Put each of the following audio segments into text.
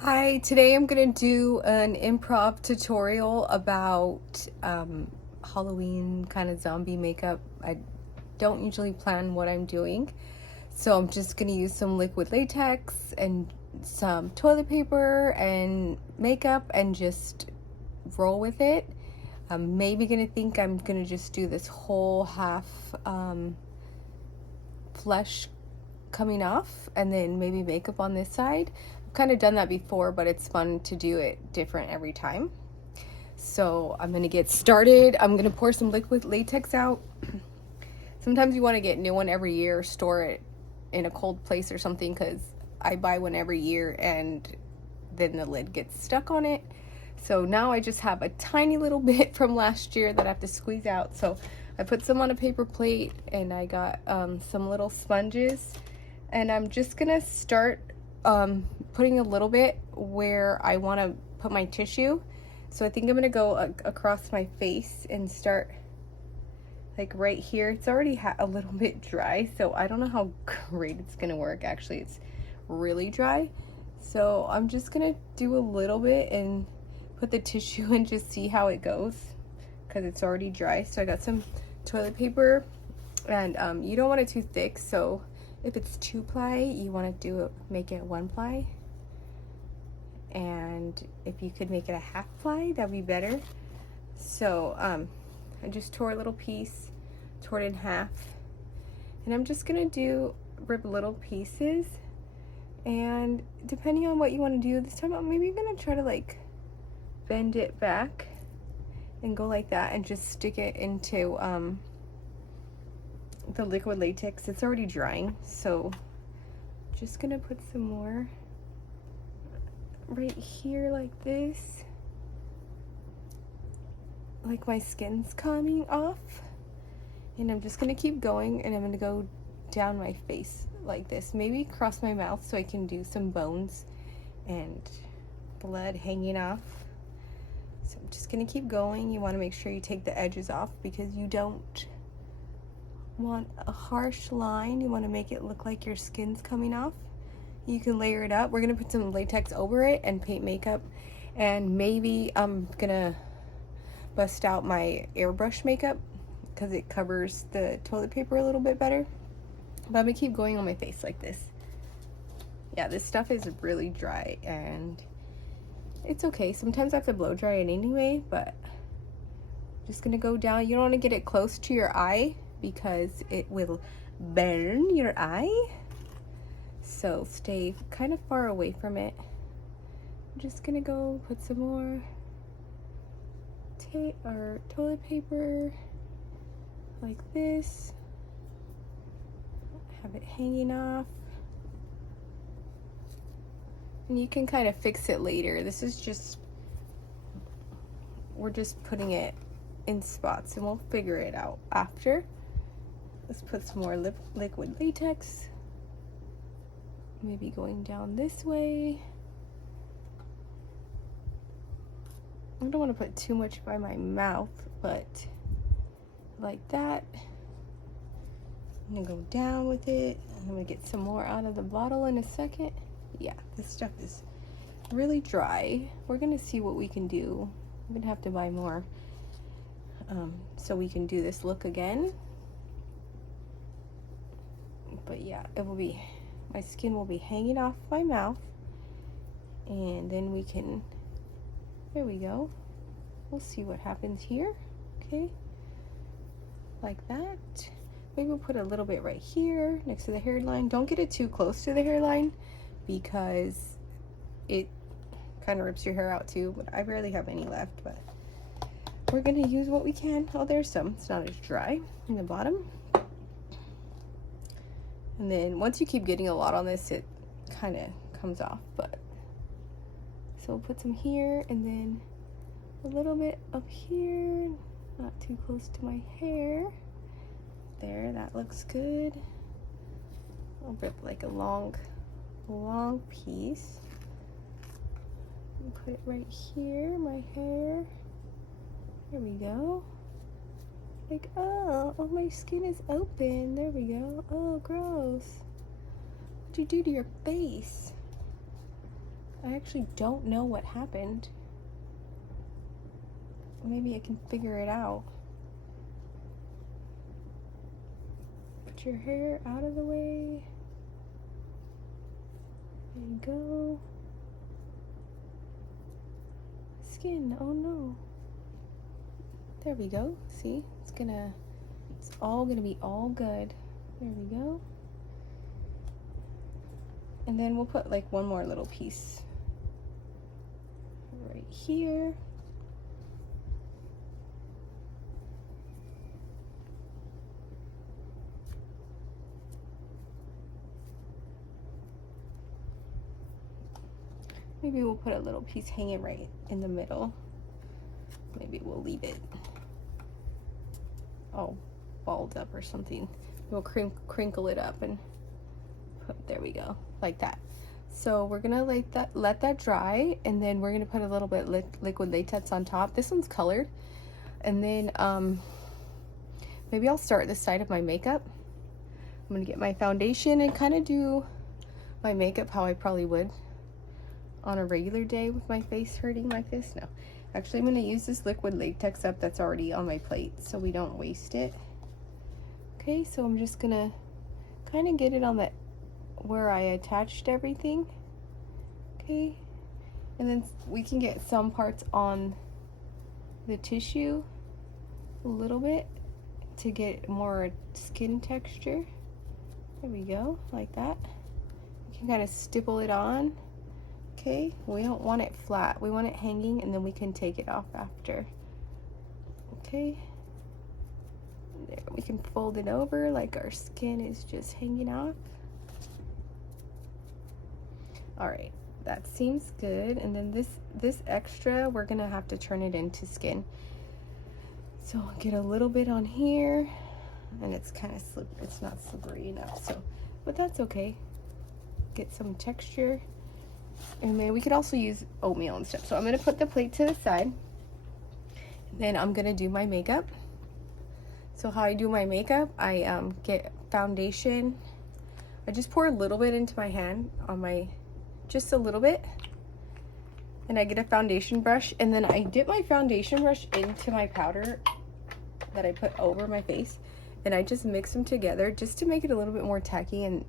Hi, today I'm gonna do an improv tutorial about Halloween kind of zombie makeup. I don't usually plan what I'm doing, so I'm just gonna use some liquid latex and some toilet paper and makeup and just roll with it. I'm maybe gonna think I'm gonna just do this whole half flesh coming off and then maybe makeup on this side. I've kind of done that before, but it's fun to do it different every time. So I'm gonna get started. I'm gonna pour some liquid latex out. Sometimes you want to get new one every year, store it in a cold place or something, because I buy one every year and then the lid gets stuck on it. So now I just have a tiny little bit from last year that I have to squeeze out. So I put some on a paper plate and I got some little sponges, and I'm just gonna start putting a little bit where I want to put my tissue. So I think I'm gonna go across my face and start like right here. It's already a little bit dry, so I don't know how great it's gonna work. Actually, it's really dry, so I'm just gonna do a little bit and put the tissue and just see how it goes, because it's already dry. So I got some toilet paper, and you don't want it too thick, so if it's 2-ply, you want to make it 1-ply, and if you could make it a 1/2-ply, that'd be better. So I just tore a little piece, tore it in half, and I'm just gonna rip little pieces, and depending on what you want to do this time, I'm maybe gonna try to like bend it back and go like that and just stick it into the liquid latex. It's already drying, so just gonna put some more right here like this, like my skin's coming off, and I'm just gonna keep going, and I'm gonna go down my face like this, maybe cross my mouth so I can do some bones and blood hanging off. So I'm just gonna keep going. You want to make sure you take the edges off because you don't want a harsh line. You want to make it look like your skin's coming off. You can layer it up. We're gonna put some latex over it and paint makeup, and maybe I'm gonna bust out my airbrush makeup because it covers the toilet paper a little bit better. But I'm gonna keep going on my face like this. Yeah, this stuff is really dry and it's okay. Sometimes I have to blow dry it anyway, but I'm just gonna go down. You don't want to get it close to your eye because it will burn your eye. So stay kind of far away from it. I'm just gonna go put some more tape or toilet paper like this. Have it hanging off. And you can kind of fix it later. This is just, we're just putting it in spots and we'll figure it out after. Let's put some more liquid latex. Maybe going down this way. I don't want to put too much by my mouth, but like that. I'm gonna go down with it. I'm gonna get some more out of the bottle in a second. Yeah, this stuff is really dry. We're gonna see what we can do. I'm gonna have to buy more so we can do this look again. But yeah, it will be, my skin will be hanging off my mouth, and then we can, there we go. We'll see what happens here. Okay, like that. Maybe we'll put a little bit right here next to the hairline. Don't get it too close to the hairline because it kind of rips your hair out too, but I barely have any left, but we're gonna use what we can. Oh, there's some. It's not as dry in the bottom. And then once you keep getting a lot on this, it kind of comes off, but so we'll put some here and then a little bit up here, not too close to my hair. There, that looks good. I'll rip like a long piece and put it right here, my hair. There we go. Like, oh, my skin is open. There we go. Oh, gross. What'd you do to your face? I actually don't know what happened. Maybe I can figure it out. Put your hair out of the way. There you go. Skin, oh no. There we go. See, it's all gonna be all good. There we go. And then we'll put like one more little piece right here. Maybe we'll put a little piece hanging right in the middle. Maybe we'll leave it all balled up or something. We'll crinkle it up and there we go, like that. So we're gonna let that dry, and then we're gonna put a little bit liquid latex on top. This one's colored, and then maybe I'll start this side of my makeup. I'm gonna get my foundation and kind of do my makeup how I probably would on a regular day with my face hurting like this. No, actually I'm gonna use this liquid latex up that's already on my plate so we don't waste it. Okay, so I'm just gonna kind of get it on that where I attached everything. Okay, and then we can get some parts on the tissue a little bit to get more skin texture. There we go, like that. You can kind of stipple it on. Okay, we don't want it flat, we want it hanging, and then we can take it off after. Okay, there, we can fold it over like our skin is just hanging off. All right, that seems good. And then this extra, we're gonna have to turn it into skin. So I'll get a little bit on here, and it's kind of it's not slippery enough, so, but that's okay. Get some texture. And then we could also use oatmeal and stuff. So I'm gonna put the plate to the side. Then I'm gonna do my makeup. So how I do my makeup, I get foundation. I just pour a little bit into my hand on my, just a little bit. And I get a foundation brush, and then I dip my foundation brush into my powder that I put over my face, and I just mix them together just to make it a little bit more tacky, and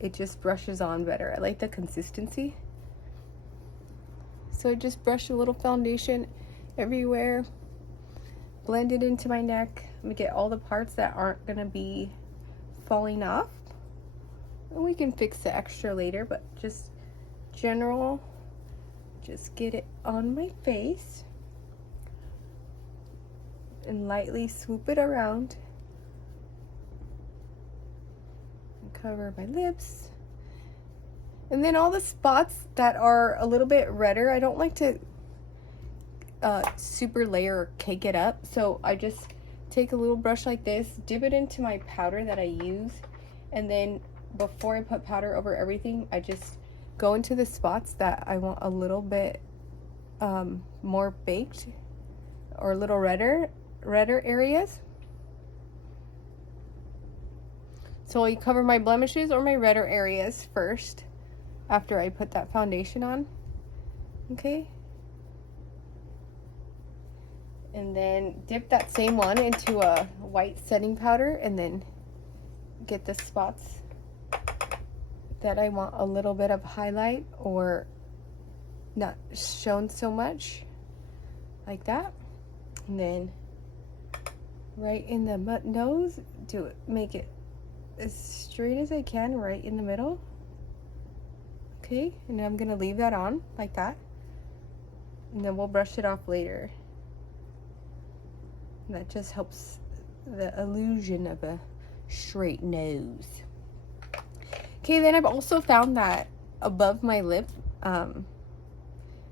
it just brushes on better. I like the consistency. So I just brush a little foundation everywhere, blend it into my neck. I'm gonna get all the parts that aren't gonna be falling off. And we can fix the extra later, but just general, just get it on my face and lightly swoop it around. Cover my lips, and then all the spots that are a little bit redder, I don't like to super layer or cake it up, so I just take a little brush like this, dip it into my powder that I use, and then before I put powder over everything, I just go into the spots that I want a little bit more baked or a little redder areas. So I cover my blemishes or my redder areas first after I put that foundation on. Okay. And then dip that same one into a white setting powder, and then get the spots that I want a little bit of highlight or not shown so much, like that. And then right in the nose, make it as straight as I can right in the middle. Okay, and I'm gonna leave that on like that, and then we'll brush it off later. And that just helps the illusion of a straight nose. Okay, then I've also found that above my lip, I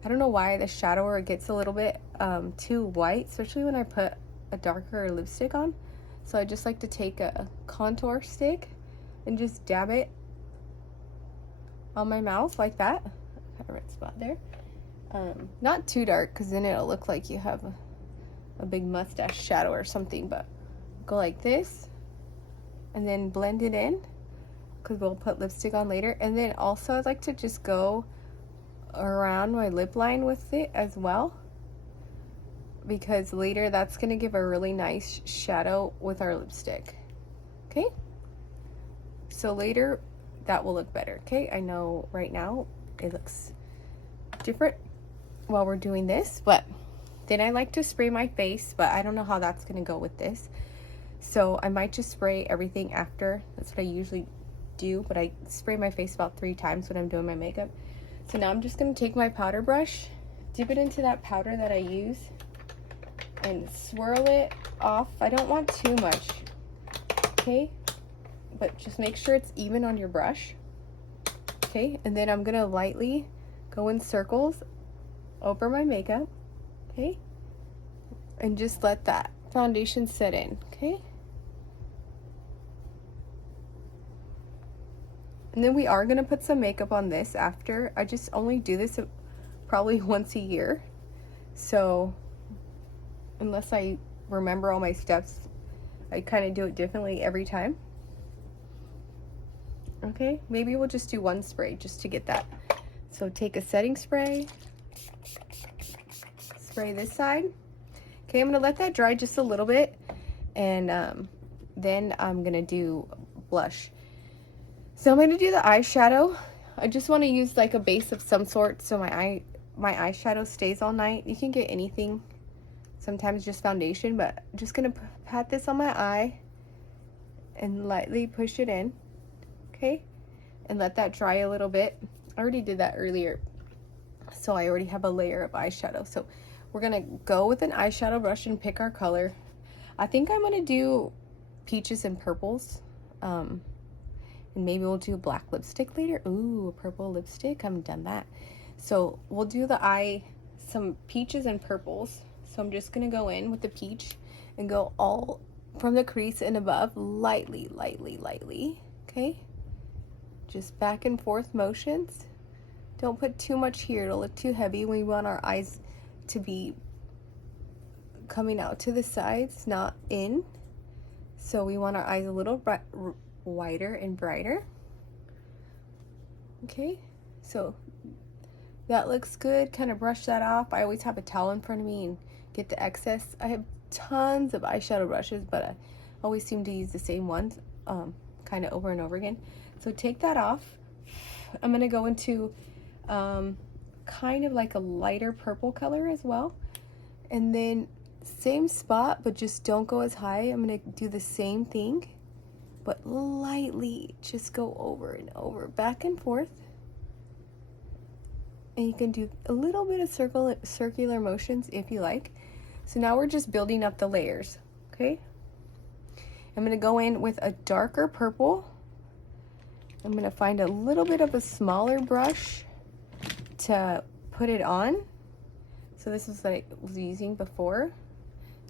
don't know why the shadower gets a little bit too white, especially when I put a darker lipstick on. So I just like to take a contour stick and just dab it on my mouth like that. Got a red spot there. Not too dark, because then it'll look like you have a big mustache shadow or something, but go like this and then blend it in. because we'll put lipstick on later. And then also I'd like to just go around my lip line with it as well, because later that's going to give a really nice shadow with our lipstick. Okay, so later that will look better. Okay, I know right now it looks different while we're doing this, but then I like to spray my face, but I don't know how that's going to go with this, so I might just spray everything after. That's what I usually do, but I spray my face about 3 times when I'm doing my makeup. So now I'm just going to take my powder brush, dip it into that powder that I use, and swirl it off. I don't want too much, okay, but just make sure it's even on your brush. Okay, and then I'm gonna lightly go in circles over my makeup, okay, and just let that foundation set in. Okay, and then we are gonna put some makeup on this after. I just only do this probably once a year, so unless I remember all my steps, I kind of do it differently every time. Okay, maybe we'll just do one spray just to get that. So take a setting spray, spray this side. Okay, I'm gonna let that dry just a little bit, and then I'm gonna do blush. So I'm gonna do the eyeshadow. I just want to use like a base of some sort so my eyeshadow stays all night. You can get anything, sometimes just foundation, but I'm just gonna pat this on my eye and lightly push it in. Okay, and let that dry a little bit. I already did that earlier, so I already have a layer of eyeshadow. So we're gonna go with an eyeshadow brush and pick our color. I think I'm gonna do peaches and purples, and maybe we'll do black lipstick later. Ooh, a purple lipstick, I haven't done that. So we'll do some peaches and purples. So I'm just gonna go in with the peach and go all from the crease and above, lightly, lightly, lightly, okay? Just back and forth motions. Don't put too much here, it'll look too heavy. We want our eyes to be coming out to the sides, not in. So we want our eyes a little wider and brighter. Okay, so that looks good. Kind of brush that off. I always have a towel in front of me and get the excess. I have tons of eyeshadow brushes, but I always seem to use the same ones kind of over and over again. So take that off. I'm gonna go into kind of like a lighter purple color as well, and then same spot, but just don't go as high. I'm gonna do the same thing, but lightly just go over and over, back and forth, and you can do a little bit of circular motions if you like. So now we're just building up the layers. Okay, I'm gonna go in with a darker purple. I'm gonna find a little bit of a smaller brush to put it on. So this is what I was using before.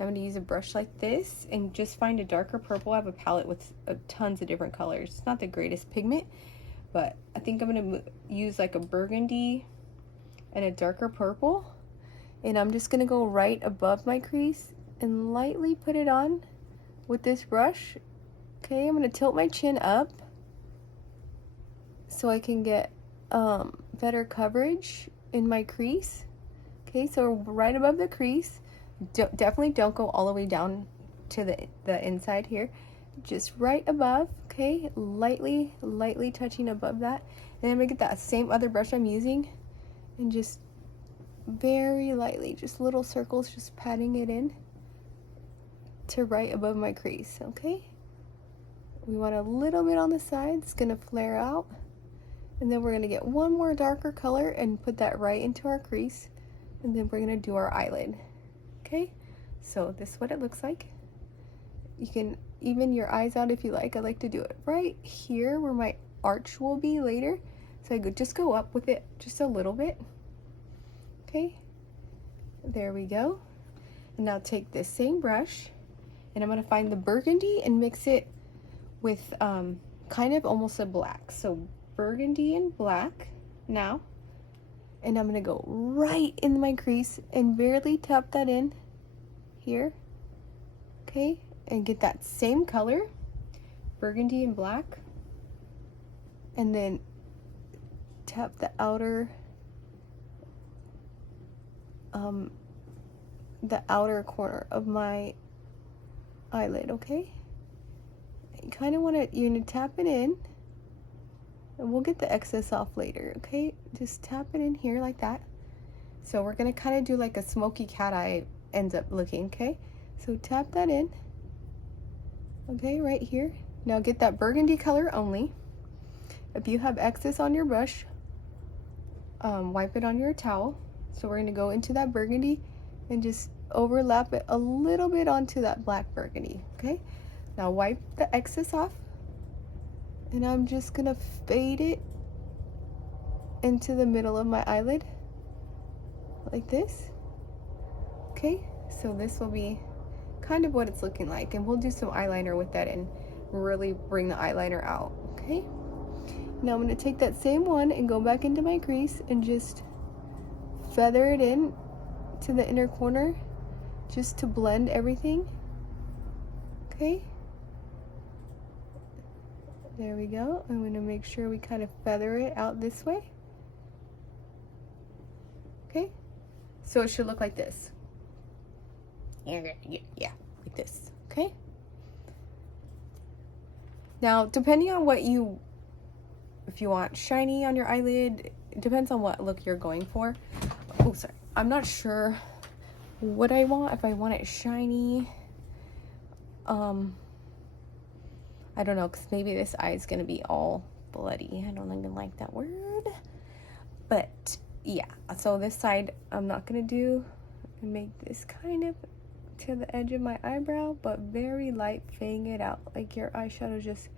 I'm gonna use a brush like this and just find a darker purple. I have a palette with tons of different colors. It's not the greatest pigment, but I think I'm gonna use like a burgundy and a darker purple. And I'm just gonna go right above my crease and lightly put it on with this brush. Okay, I'm gonna tilt my chin up so I can get better coverage in my crease. Okay, so right above the crease. Definitely don't go all the way down to the inside here. Just right above, okay? Lightly touching above that. And I'm gonna get that same other brush I'm using and just very lightly, just little circles, just patting it in to right above my crease, okay? We want a little bit on the side. It's gonna flare out. And then we're gonna get one more darker color and put that right into our crease. And then we're gonna do our eyelid. Okay, so this is what it looks like. You can even your eyes out if you like. I like to do it right here where my arch will be later. So I could just go up with it just a little bit. Okay, there we go. And now take this same brush and I'm gonna find the burgundy and mix it with kind of almost a black. So burgundy and black now. And I'm gonna go right in my crease and barely tap that in here, okay, and get that same color, burgundy and black, and then tap the outer corner of my eyelid, okay? You kind of want to, you're going to tap it in, and we'll get the excess off later, okay? Just tap it in here like that. So we're going to kind of do like a smoky cat eye ends up looking, okay? So tap that in, okay, right here. Now get that burgundy color only. If you have excess on your brush, wipe it on your towel. So we're going to go into that burgundy and just overlap it a little bit onto that black burgundy, okay? Now wipe the excess off, and I'm just going to fade it into the middle of my eyelid like this, okay? So this will be kind of what it's looking like, and we'll do some eyeliner with that and really bring the eyeliner out, okay? Now I'm going to take that same one and go back into my crease and just feather it in to the inner corner just to blend everything, okay? There we go. I'm going to make sure we kind of feather it out this way, okay? So it should look like this. Yeah, like this, okay? Now, depending on what if you want shiny on your eyelid, it depends on what look you're going for. Oh, sorry. I'm not sure what I want, if I want it shiny. I don't know, because maybe this eye is going to be all bloody. I don't even like that word. But, yeah. So this side, I'm not going to do. Make this kind of to the edge of my eyebrow, but very light, fading it out. Like your eyeshadow just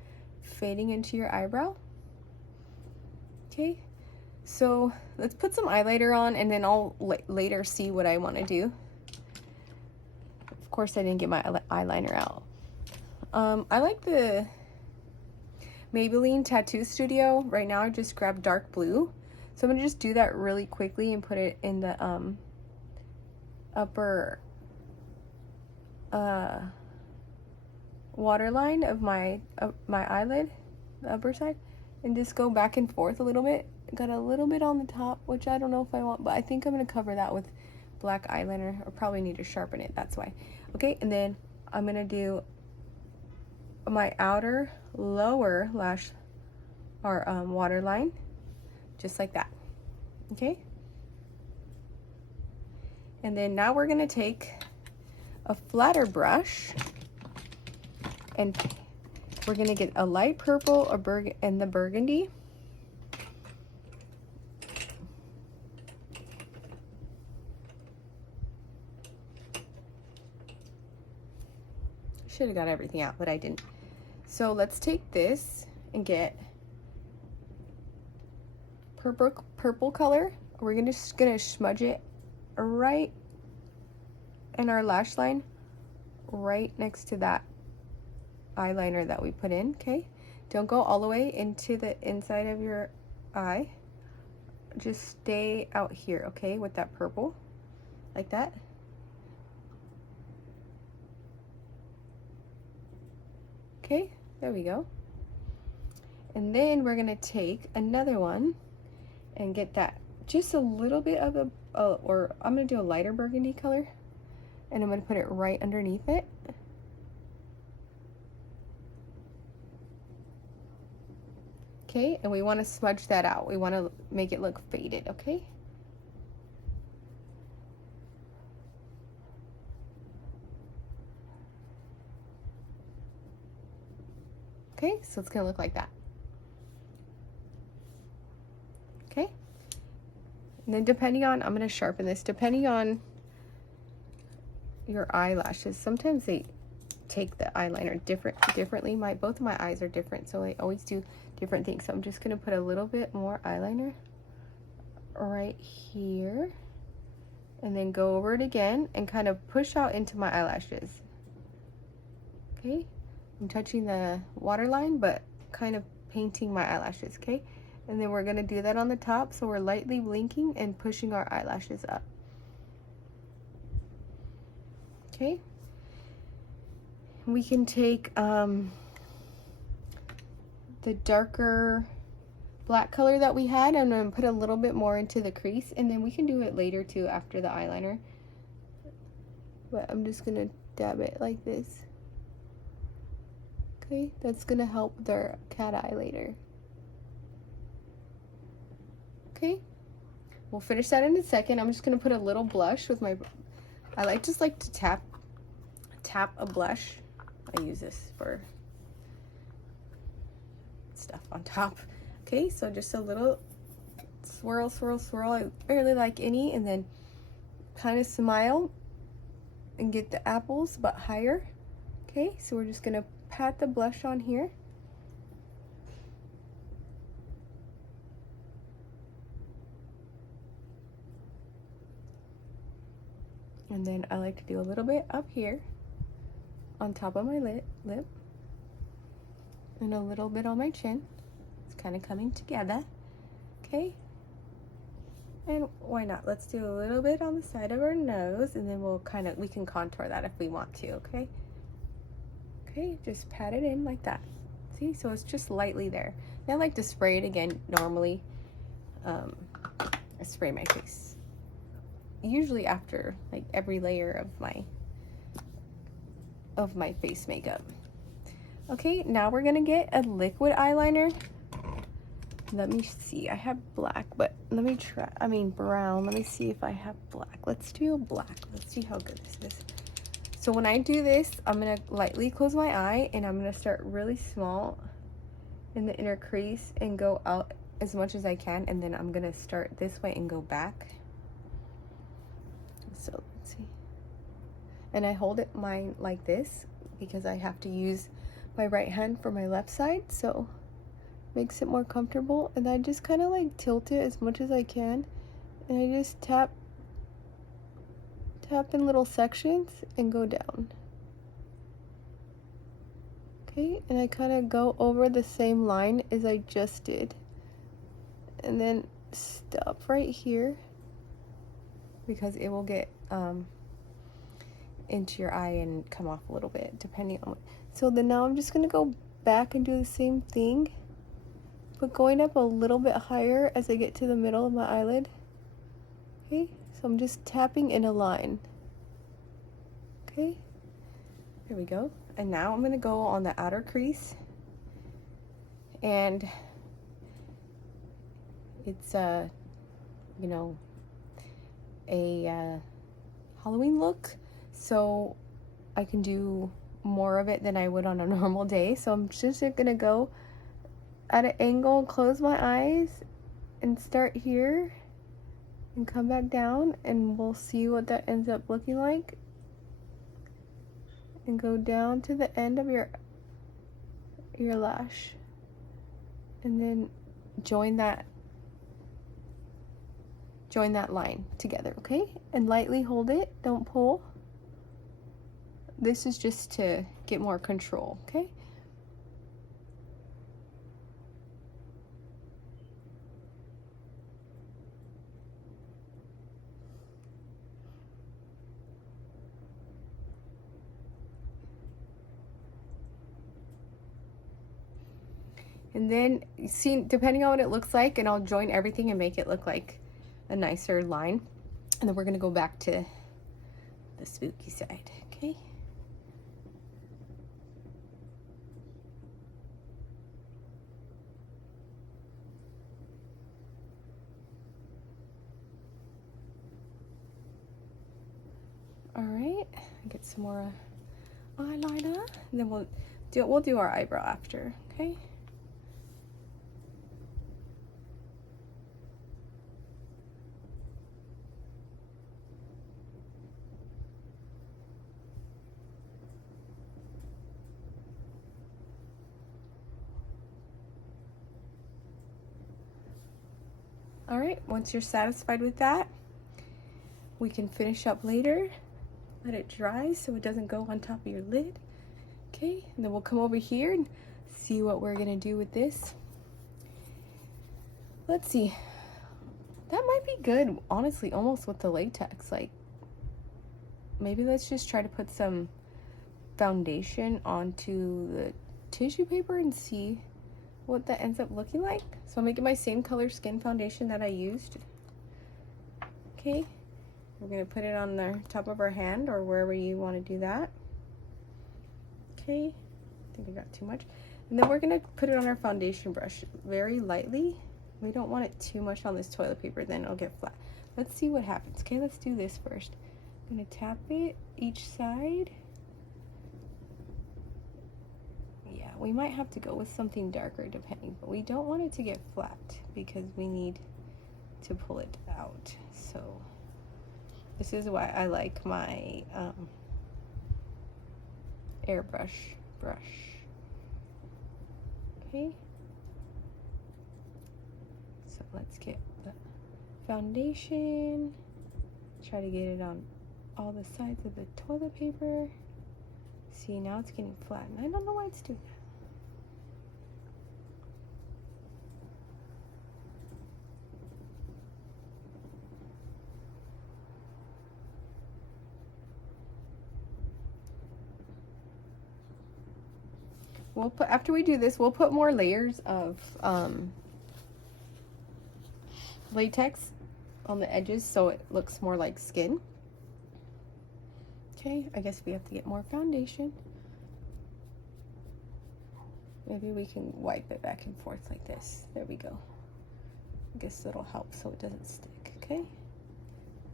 fading into your eyebrow. Okay. So, let's put some eyeliner on, and then I'll later see what I want to do. Of course, I didn't get my eyeliner out. I like the Maybelline Tattoo Studio. Right now I just grabbed dark blue. So I'm going to just do that really quickly and put it in the upper waterline of my eyelid, the upper side, and just go back and forth a little bit. Got a little bit on the top, which I don't know if I want, but I think I'm going to cover that with black eyeliner, or probably need to sharpen it, that's why. Okay, and then I'm going to do my outer lower lash or waterline, just like that, okay? And then now we're going to take a flatter brush, and we're going to get a light purple and the burgundy. Should have got everything out, but I didn't. So let's take this and get purple color. We're just gonna smudge it right in our lash line, right next to that eyeliner that we put in, okay? Don't go all the way into the inside of your eye. Just stay out here, okay, with that purple, like that. Okay, there we go. And then we're gonna take another one and get that just a little bit of a, or I'm gonna do a lighter burgundy color, and I'm gonna put it right underneath it. Okay, and we want to smudge that out. We want to make it look faded, okay? Okay, so it's gonna look like that. Okay, and then depending on, I'm gonna sharpen this, depending on your eyelashes. Sometimes they take the eyeliner differently. Both of my eyes are different, so I always do different things. So I'm just gonna put a little bit more eyeliner right here, and then go over it again and kind of push out into my eyelashes. Okay, I'm touching the waterline, but kind of painting my eyelashes, okay? And then we're gonna do that on the top, so we're lightly blinking and pushing our eyelashes up. Okay, we can take the darker black color that we had. I'm going to put a little bit more into the crease, and then we can do it later too after the eyeliner. But I'm just going to dab it like this. Okay, that's going to help with our cat eye later. Okay, we'll finish that in a second. I'm just going to put a little blush with my, I just like to tap a blush. I use this for stuff on top. Okay, so just a little swirl, swirl, swirl. I barely like any, and then kind of smile and get the apples but higher. Okay, so we're just gonna pat the blush on here. And then I like to do a little bit up here on top of my lip and a little bit on my chin. It's kind of coming together. Okay, and why not, let's do a little bit on the side of our nose, and then we can contour that if we want to. Okay, just pat it in like that. See, so it's just lightly there. And I like to spray it again. Normally I spray my face usually after like every layer of my face makeup. Okay, now we're gonna get a liquid eyeliner. Let me see, I have black, but let me try, brown. Let me see if I have black. Let's do a black. Let's see how good this is. So when I do this, I'm gonna lightly close my eye, and I'm gonna start really small in the inner crease and go out as much as I can, and then I'm gonna start this way and go back. So let's see. And I hold mine like this because I have to use my right hand for my left side, so makes it more comfortable. And I just kind of like tilt it as much as I can, and I just tap in little sections and go down. Okay, and I kind of go over the same line as I just did, and then stop right here because it will get into your eye and come off a little bit depending on. So then now I'm just gonna go back and do the same thing, but going up a little bit higher as I get to the middle of my eyelid. Okay, so I'm just tapping in a line. Okay, there we go. And now I'm going to go on the outer crease, and it's a Halloween look, so I can do more of it than I would on a normal day. So I'm just going to go at an angle, close my eyes, and start here and come back down, and we'll see what that ends up looking like. And go down to the end of your lash, and then join that line together. Okay, and lightly hold it, don't pull. This is just to get more control. Okay, and then see, depending on what it looks like, and I'll join everything and make it look like a nicer line. And then we're gonna go back to the spooky side. Okay, all right, get some more eyeliner, and then we'll do our eyebrow after. Okay, all right, once you're satisfied with that, we can finish up later. Let it dry so it doesn't go on top of your lid. Okay, and then we'll come over here and see what we're gonna do with this. Let's see, that might be good, honestly, almost with the latex. Like, maybe let's just try to put some foundation onto the tissue paper and see what that ends up looking like. So I'm making my same color skin foundation that I used. Okay, we're gonna put it on the top of our hand or wherever you want to do that. Okay, I think I got too much. And then we're gonna put it on our foundation brush very lightly. We don't want it too much on this toilet paper, then it'll get flat. Let's see what happens. Okay, let's do this first. I'm gonna tap it each side. Yeah, we might have to go with something darker depending, but we don't want it to get flat because we need to pull it out. So this is why I like my airbrush brush. Okay, so let's get the foundation, try to get it on all the sides of the toilet paper. See, now it's getting flat, and I don't know why it's doing that. We'll put, after we do this, we'll put more layers of latex on the edges so it looks more like skin. Okay, I guess we have to get more foundation. Maybe we can wipe it back and forth like this. There we go. I guess it'll help so it doesn't stick, okay?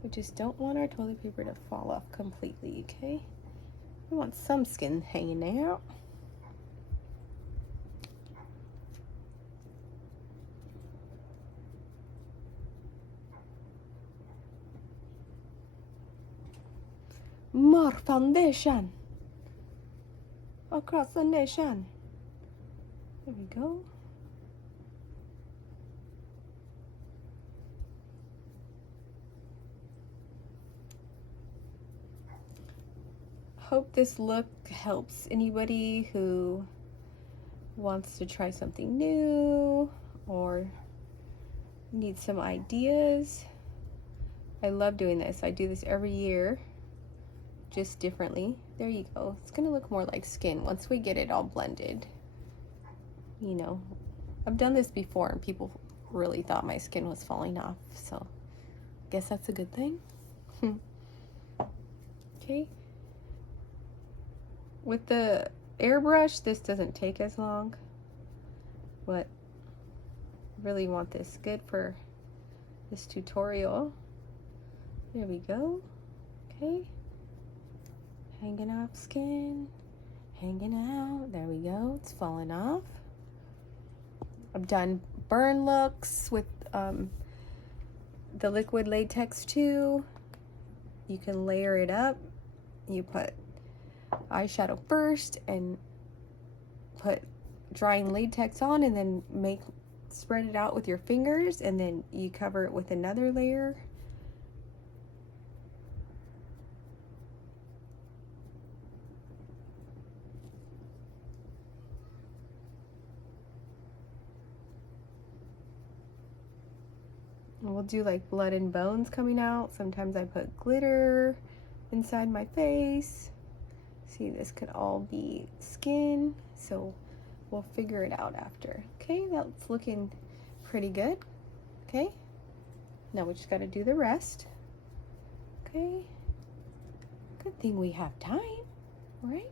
We just don't want our toilet paper to fall off completely, okay? We want some skin hanging out. More foundation across the nation. There we go. Hope this look helps anybody who wants to try something new or needs some ideas. I love doing this. I do this every year, just differently. There you go. It's gonna look more like skin once we get it all blended. You know, I've done this before and people really thought my skin was falling off, so I guess that's a good thing. Okay. With the airbrush, this doesn't take as long, but I really want this good for this tutorial. There we go. Okay. Hanging off skin, hanging out. There we go. It's falling off. I've done burn looks with the liquid latex too. You can layer it up. You put eyeshadow first and put drying latex on, and then spread it out with your fingers, and then you cover it with another layer. We'll do like blood and bones coming out. Sometimes I put glitter inside my face. See, this could all be skin, so we'll figure it out after. Okay, that's looking pretty good. Okay, now we just got to do the rest. Okay, good thing we have time, right?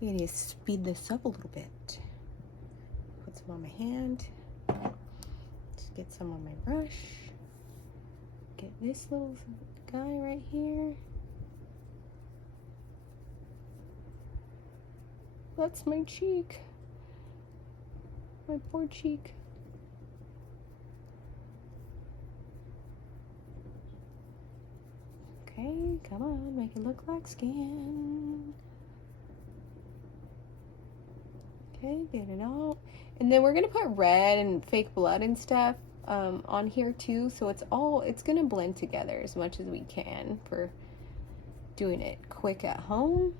We need to speed this up a little bit. Put some on my hand. Just get some on my brush. Get this little guy right here. That's my cheek. My poor cheek. Okay, come on, make it look like skin. Okay, get it out. And then we're gonna put red and fake blood and stuff on here too, so it's gonna blend together as much as we can for doing it quick at home.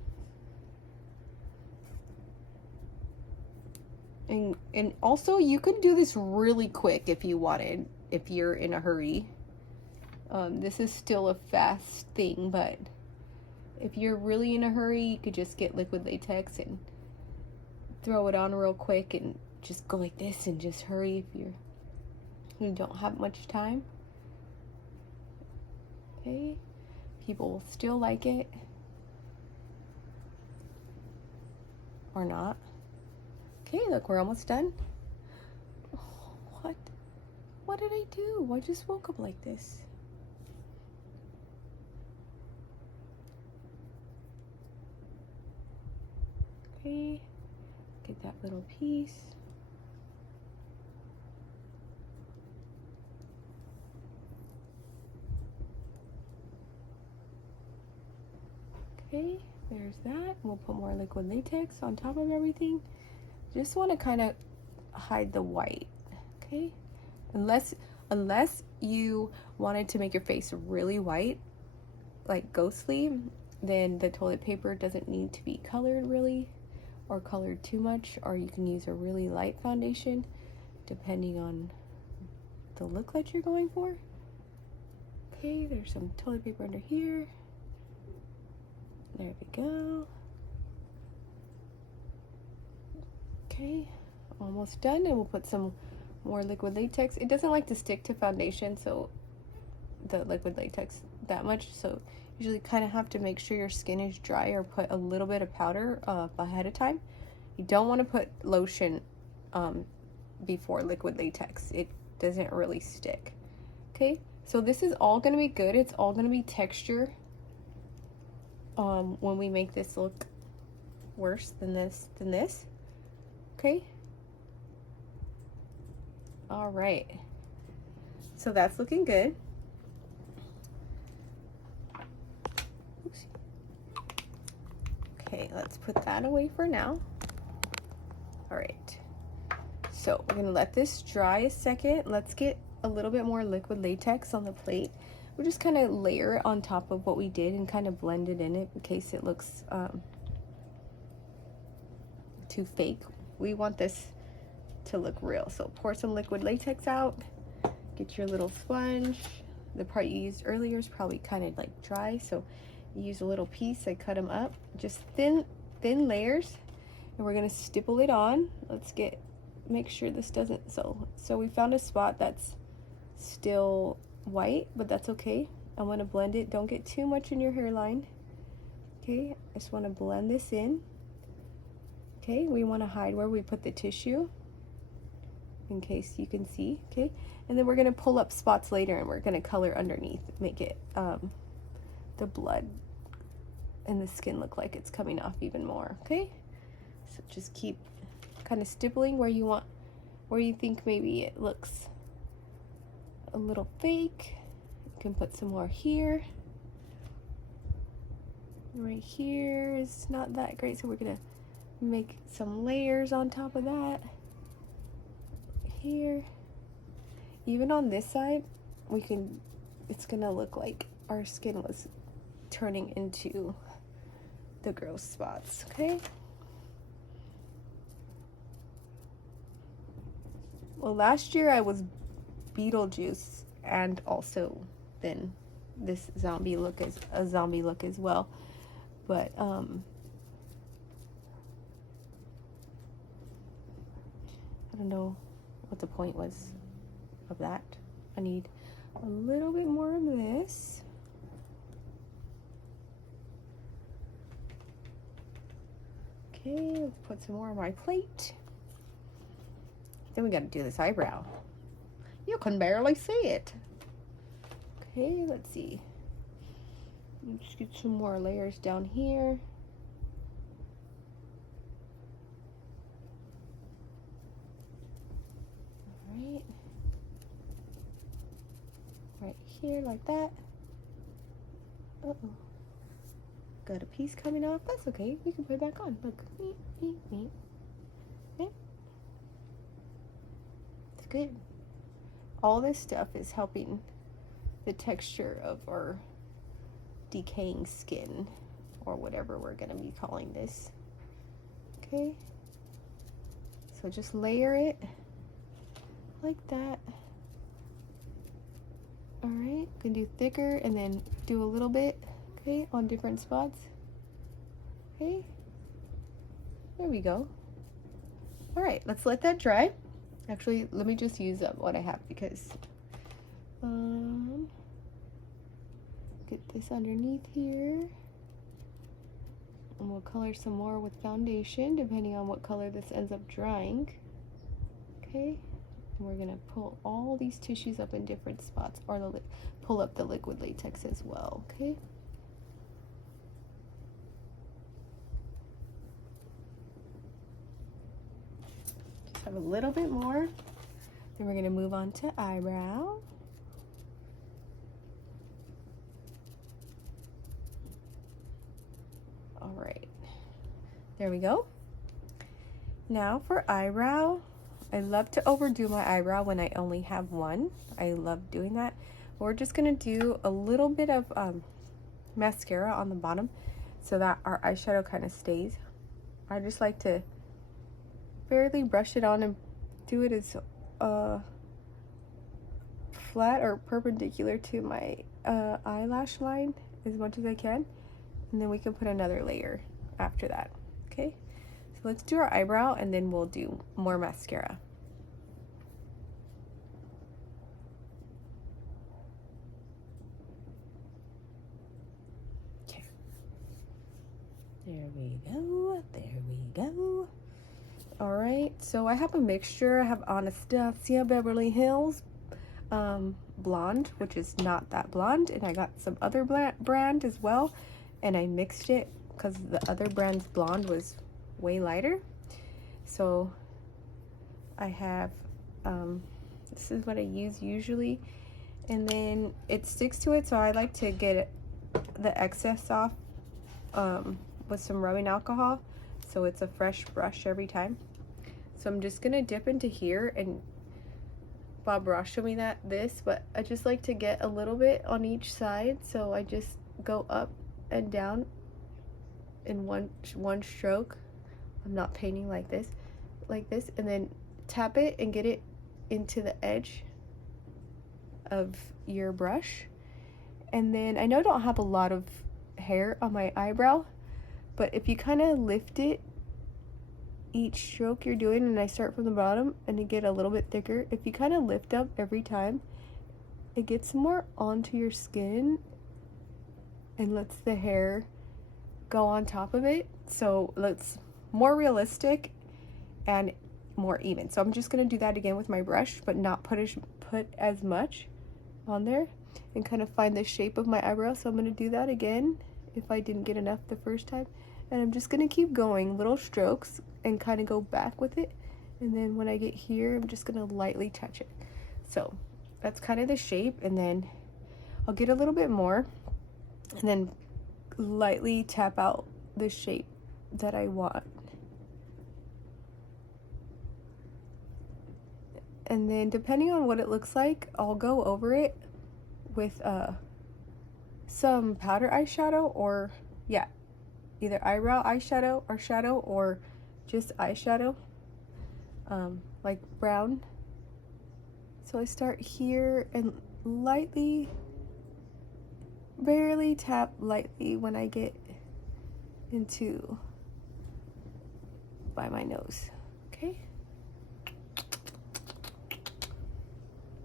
And also you could do this really quick if you wanted, if you're in a hurry. This is still a fast thing, but if you're really in a hurry, you could just get liquid latex and throw it on real quick and just go like this and just hurry if you don't have much time. Okay, people will still like it or not. Okay, look, we're almost done. Oh, what did I do? I just woke up like this. Okay, get that little piece. Okay, there's that. We'll put more liquid latex on top of everything. Just want to kind of hide the white, okay? Unless you wanted to make your face really white, like ghostly, then the toilet paper doesn't need to be colored really or colored too much, or you can use a really light foundation depending on the look that you're going for. Okay, there's some toilet paper under here. There we go. Okay, almost done, and we'll put some more liquid latex. It doesn't like to stick to foundation, so the liquid latex that much, so usually kind of have to make sure your skin is dry or put a little bit of powder ahead of time. You don't want to put lotion before liquid latex. It doesn't really stick. Okay, so this is all going to be good. It's all going to be texture when we make this look worse than this. Okay. All right. So that's looking good. Oops. Okay, let's put that away for now. All right. So we're gonna let this dry a second. Let's get a little bit more liquid latex on the plate. We'll just kind of layer it on top of what we did and kind of blend it in case it looks too fake. We want this to look real. So pour some liquid latex out, get your little sponge. The part you used earlier is probably kind of like dry, so you use a little piece. I cut them up, just thin layers, and we're gonna stipple it on. Let's make sure this doesn't, so we found a spot that's still white, but that's okay. I want to blend it. Don't get too much in your hairline. Okay, I just want to blend this in. Okay, we want to hide where we put the tissue in case you can see. Okay, and then we're going to pull up spots later and we're going to color underneath, make it the blood and the skin look like it's coming off even more. Okay, so just keep kind of stippling where you think maybe it looks a little fake. You can put some more here. Right here is not that great, so we're gonna make some layers on top of that. Here, even on this side, it's gonna look like our skin was turning into the gross spots. Okay. Well, last year I was Beetlejuice, and also then this zombie look is a zombie look as well, but I don't know what the point was of that. I need a little bit more of this. Okay, let's put some more on my plate. Then we got to do this eyebrow. You can barely see it. Okay, let's see. Let's get some more layers down here. All right. Right here, like that. Uh-oh. Got a piece coming off. That's okay. We can put it back on. Look. Okay. It's good. All this stuff is helping the texture of our decaying skin, or whatever we're going to be calling this. Okay, so just layer it like that. All right, you can do thicker and then do a little bit, okay, on different spots. Okay, there we go. All right, let's let that dry. Actually, let me just use up what I have because get this underneath here. And we'll color some more with foundation depending on what color this ends up drying. Okay, and we're gonna pull all these tissues up in different spots, or pull up the liquid latex as well, okay? Just have a little bit more. Then we're gonna move on to eyebrow. All right, there we go. Now for eyebrow, I love to overdo my eyebrow when I only have one. I love doing that. We're just gonna do a little bit of mascara on the bottom so that our eyeshadow kind of stays. I just like to barely brush it on and do it as flat or perpendicular to my eyelash line as much as I can. And then we can put another layer after that, okay? So let's do our eyebrow and then we'll do more mascara. Okay. There we go, there we go. All right, so I have a mixture. I have Anastasia Beverly Hills blonde, which is not that blonde, and I got some other brand as well, and I mixed it because the other brand's blonde was way lighter. So I have this is what I use usually, and then it sticks to it, so I like to get the excess off with some rubbing alcohol so it's a fresh brush every time. So I'm just gonna dip into here, and Bob Ross showed me this, but I just like to get a little bit on each side, so I just go up and down in one stroke. I'm not painting like this, and then tap it and get it into the edge of your brush. And then I know I don't have a lot of hair on my eyebrow, but if you kind of lift it each stroke you're doing, and I start from the bottom and you get a little bit thicker, if you kind of lift up every time, it gets more onto your skin and lets the hair go on top of it, so it's more realistic and more even. So I'm just going to do that again with my brush, but not put as much on there, and kind of find the shape of my eyebrow. So I'm going to do that again if I didn't get enough the first time, and I'm just going to keep going little strokes and kind of go back with it, and then when I get here I'm just going to lightly touch it. So that's kind of the shape, and then I'll get a little bit more and then lightly tap out the shape that I want. And then depending on what it looks like, I'll go over it with some powder eyeshadow, or either eyebrow eyeshadow or shadow, or just eyeshadow, like brown. So I start here and lightly, barely tap lightly when I get into by my nose.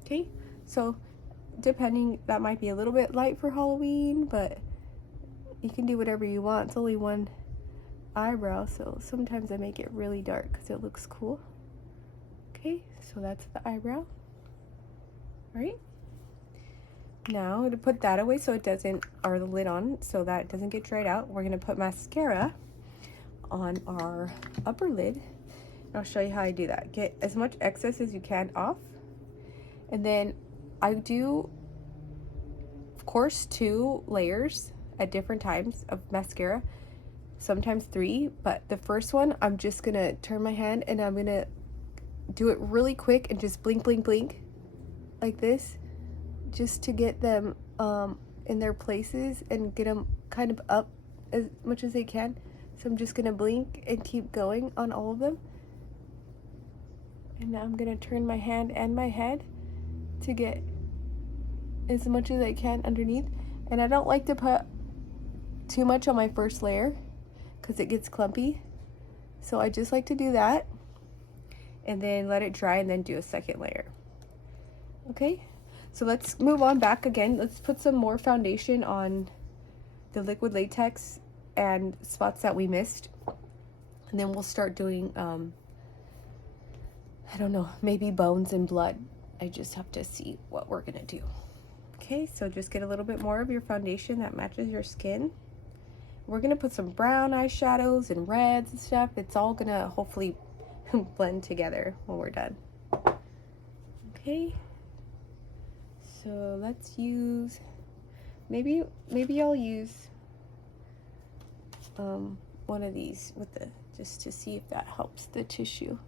Okay, so depending, that might be a little bit light for Halloween, but you can do whatever you want. It's only one eyebrow, so sometimes I make it really dark because it looks cool. Okay, so that's the eyebrow. All right, now to put that away so it doesn't, or the lid on so that it doesn't get dried out, we're gonna put mascara on our upper lid, and I'll show you how I do that. Get as much excess as you can off, and then I do, of course, 2 layers at different times of mascara, sometimes 3, but the first one I'm just gonna turn my hand and I'm gonna do it really quick and just blink blink blink like this, just to get them in their places and get them kind of up as much as they can. So I'm just gonna blink and keep going on all of them, and now I'm gonna turn my hand and my head to get as much as I can underneath. And I don't like to put too much on my first layer because it gets clumpy, so I just like to do that, and then let it dry and then do a second layer. Okay, so let's move on back again. Let's put some more foundation on the liquid latex and spots that we missed, and then we'll start doing I don't know, maybe bones and blood. I just have to see what we're gonna do. Okay, so just get a little bit more of your foundation that matches your skin. We're gonna put some brown eyeshadows and reds and stuff. It's all gonna hopefully blend together when we're done. Okay, so let's use, maybe I'll use one of these with the, just to see if that helps the tissue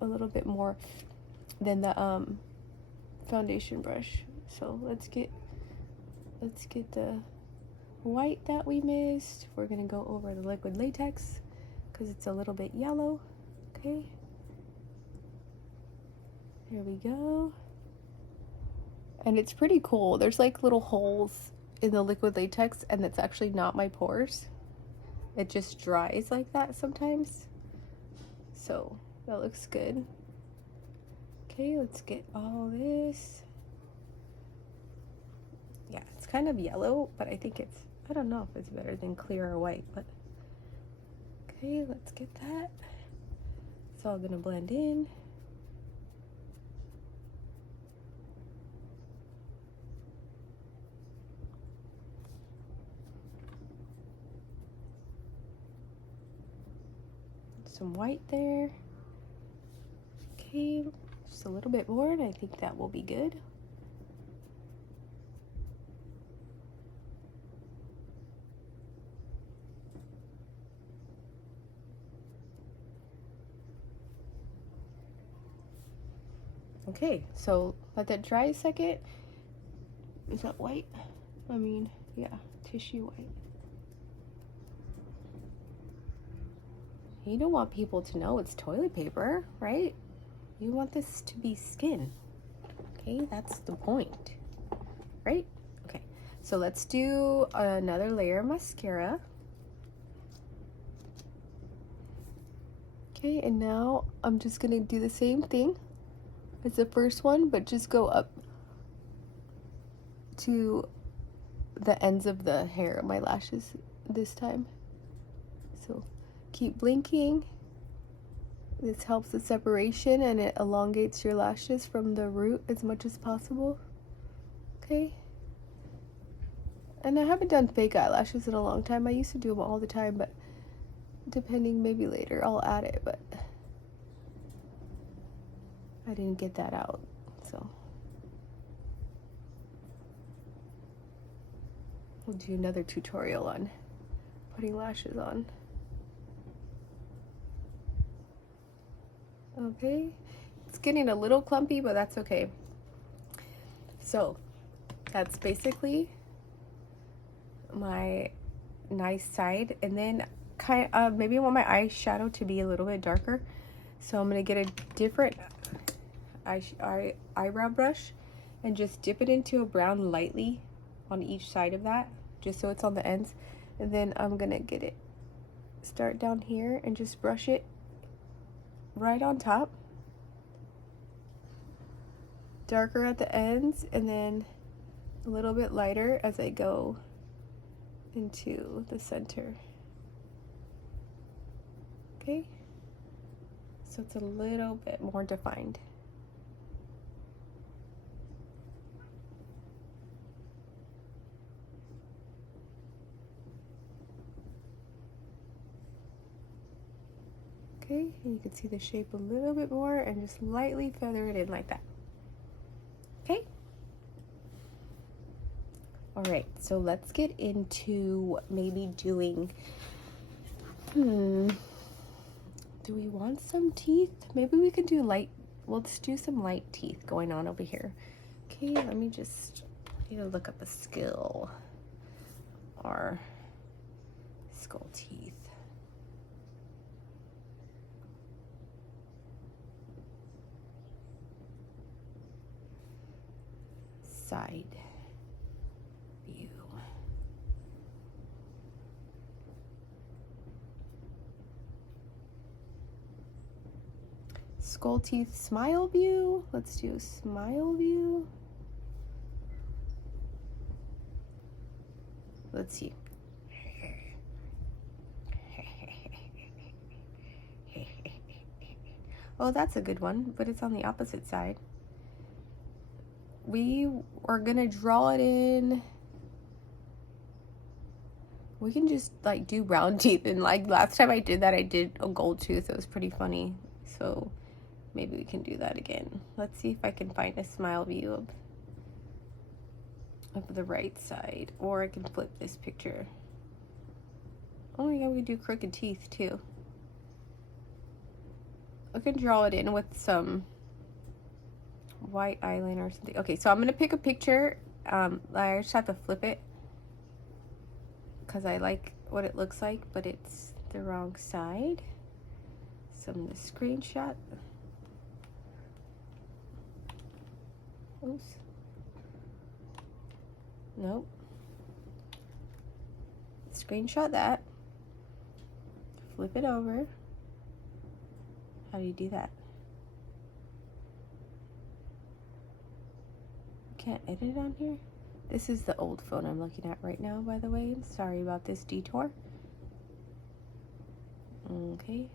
a little bit more than the foundation brush. So let's get the white that we missed. We're gonna go over the liquid latex because it's a little bit yellow. Okay, here we go. And it's pretty cool. There's like little holes in the liquid latex, and it's actually not my pores. It just dries like that sometimes. So that looks good. Okay, let's get all this. Yeah, it's kind of yellow, but I think it's, I don't know if it's better than clear or white, but okay, let's get that. It's all gonna blend in. Some white there. Okay, just a little bit more, and I think that will be good. Okay, so let that dry a second. Is that white? I mean, yeah, tissue white. You don't want people to know it's toilet paper, right? You want this to be skin. Okay, that's the point, right? Okay, so let's do another layer of mascara. Okay, and now I'm just gonna do the same thing as the first one, but just go up to the ends of the hair of my lashes this time. So keep blinking. This helps the separation, and it elongates your lashes from the root as much as possible. Okay. And I haven't done fake eyelashes in a long time. I used to do them all the time, but depending, maybe later I'll add it, but I didn't get that out, so we'll do another tutorial on putting lashes on. Okay, it's getting a little clumpy, but that's okay. So that's basically my nice side, and then kind of maybe I want my eyeshadow to be a little bit darker, so I'm gonna get a different eyebrow brush and just dip it into a brown lightly on each side of that, just so it's on the ends, and then I'm gonna get it, start down here and just brush it right on top, darker at the ends, and then a little bit lighter as I go into the center. Okay, so it's a little bit more defined. Okay, and you can see the shape a little bit more, and just lightly feather it in like that. Okay. All right, so let's get into maybe doing, do we want some teeth? Maybe we could do light, let's do some light teeth going on over here. Okay, let me just, need to look up a skill, or skull teeth. Side view. skull teeth smile view. Let's do a smile view. Let's see. Oh, that's a good one, but it's on the opposite side. We are gonna draw it in. We can just like do brown teeth, and like last time I did that, I did a gold tooth. It was pretty funny. So maybe we can do that again. Let's see if I can find a smile view of the right side, or I can flip this picture. Oh yeah, we do crooked teeth too. I can draw it in with some white eyeliner or something. Okay, so I'm gonna pick a picture. I just have to flip it because I like what it looks like, but it's the wrong side. So I'm gonna screenshot. Oops. Nope. Screenshot that. Flip it over. How do you do that? Can't edit on here? This is the old phone I'm looking at right now, by the way. Sorry about this detour. Okay.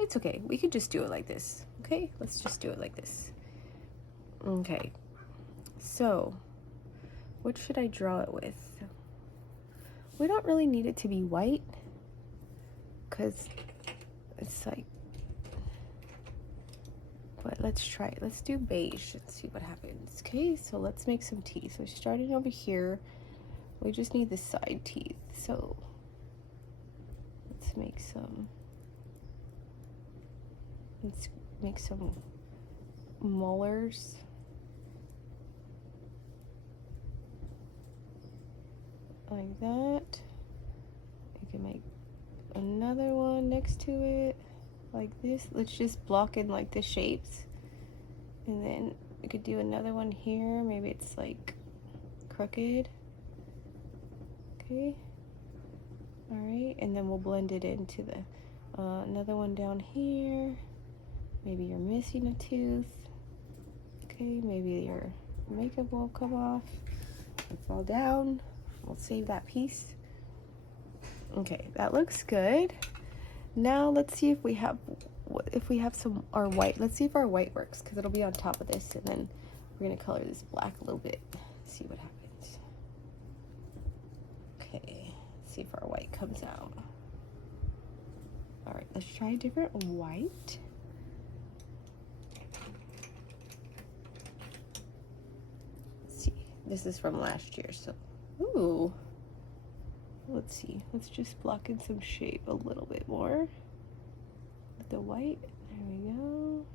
It's okay. We could just do it like this. Okay? Let's just do it like this. Okay. So, what should I draw it with? We don't really need it to be white, because it's like, but let's try it. Let's do beige. Let's see what happens. Okay, so let's make some teeth. So starting over here, we just need the side teeth. So let's make some molars. Like that. You can make another one next to it like this. Let's just block in like the shapes, and then we could do another one here. Maybe it's like crooked. Okay. All right, and then we'll blend it into the another one down here. Maybe you're missing a tooth. Okay, maybe your makeup will come off and fall down. We'll save that piece. Okay, that looks good. Now let's see if we have some our white. Let's see if our white works, because it'll be on top of this, and then we're gonna color this black a little bit. See what happens. Okay, see if our white comes out. All right, let's try a different white. Let's see. This is from last year, so ooh. Let's see. Let's just block in some shape a little bit more with the white. There we go.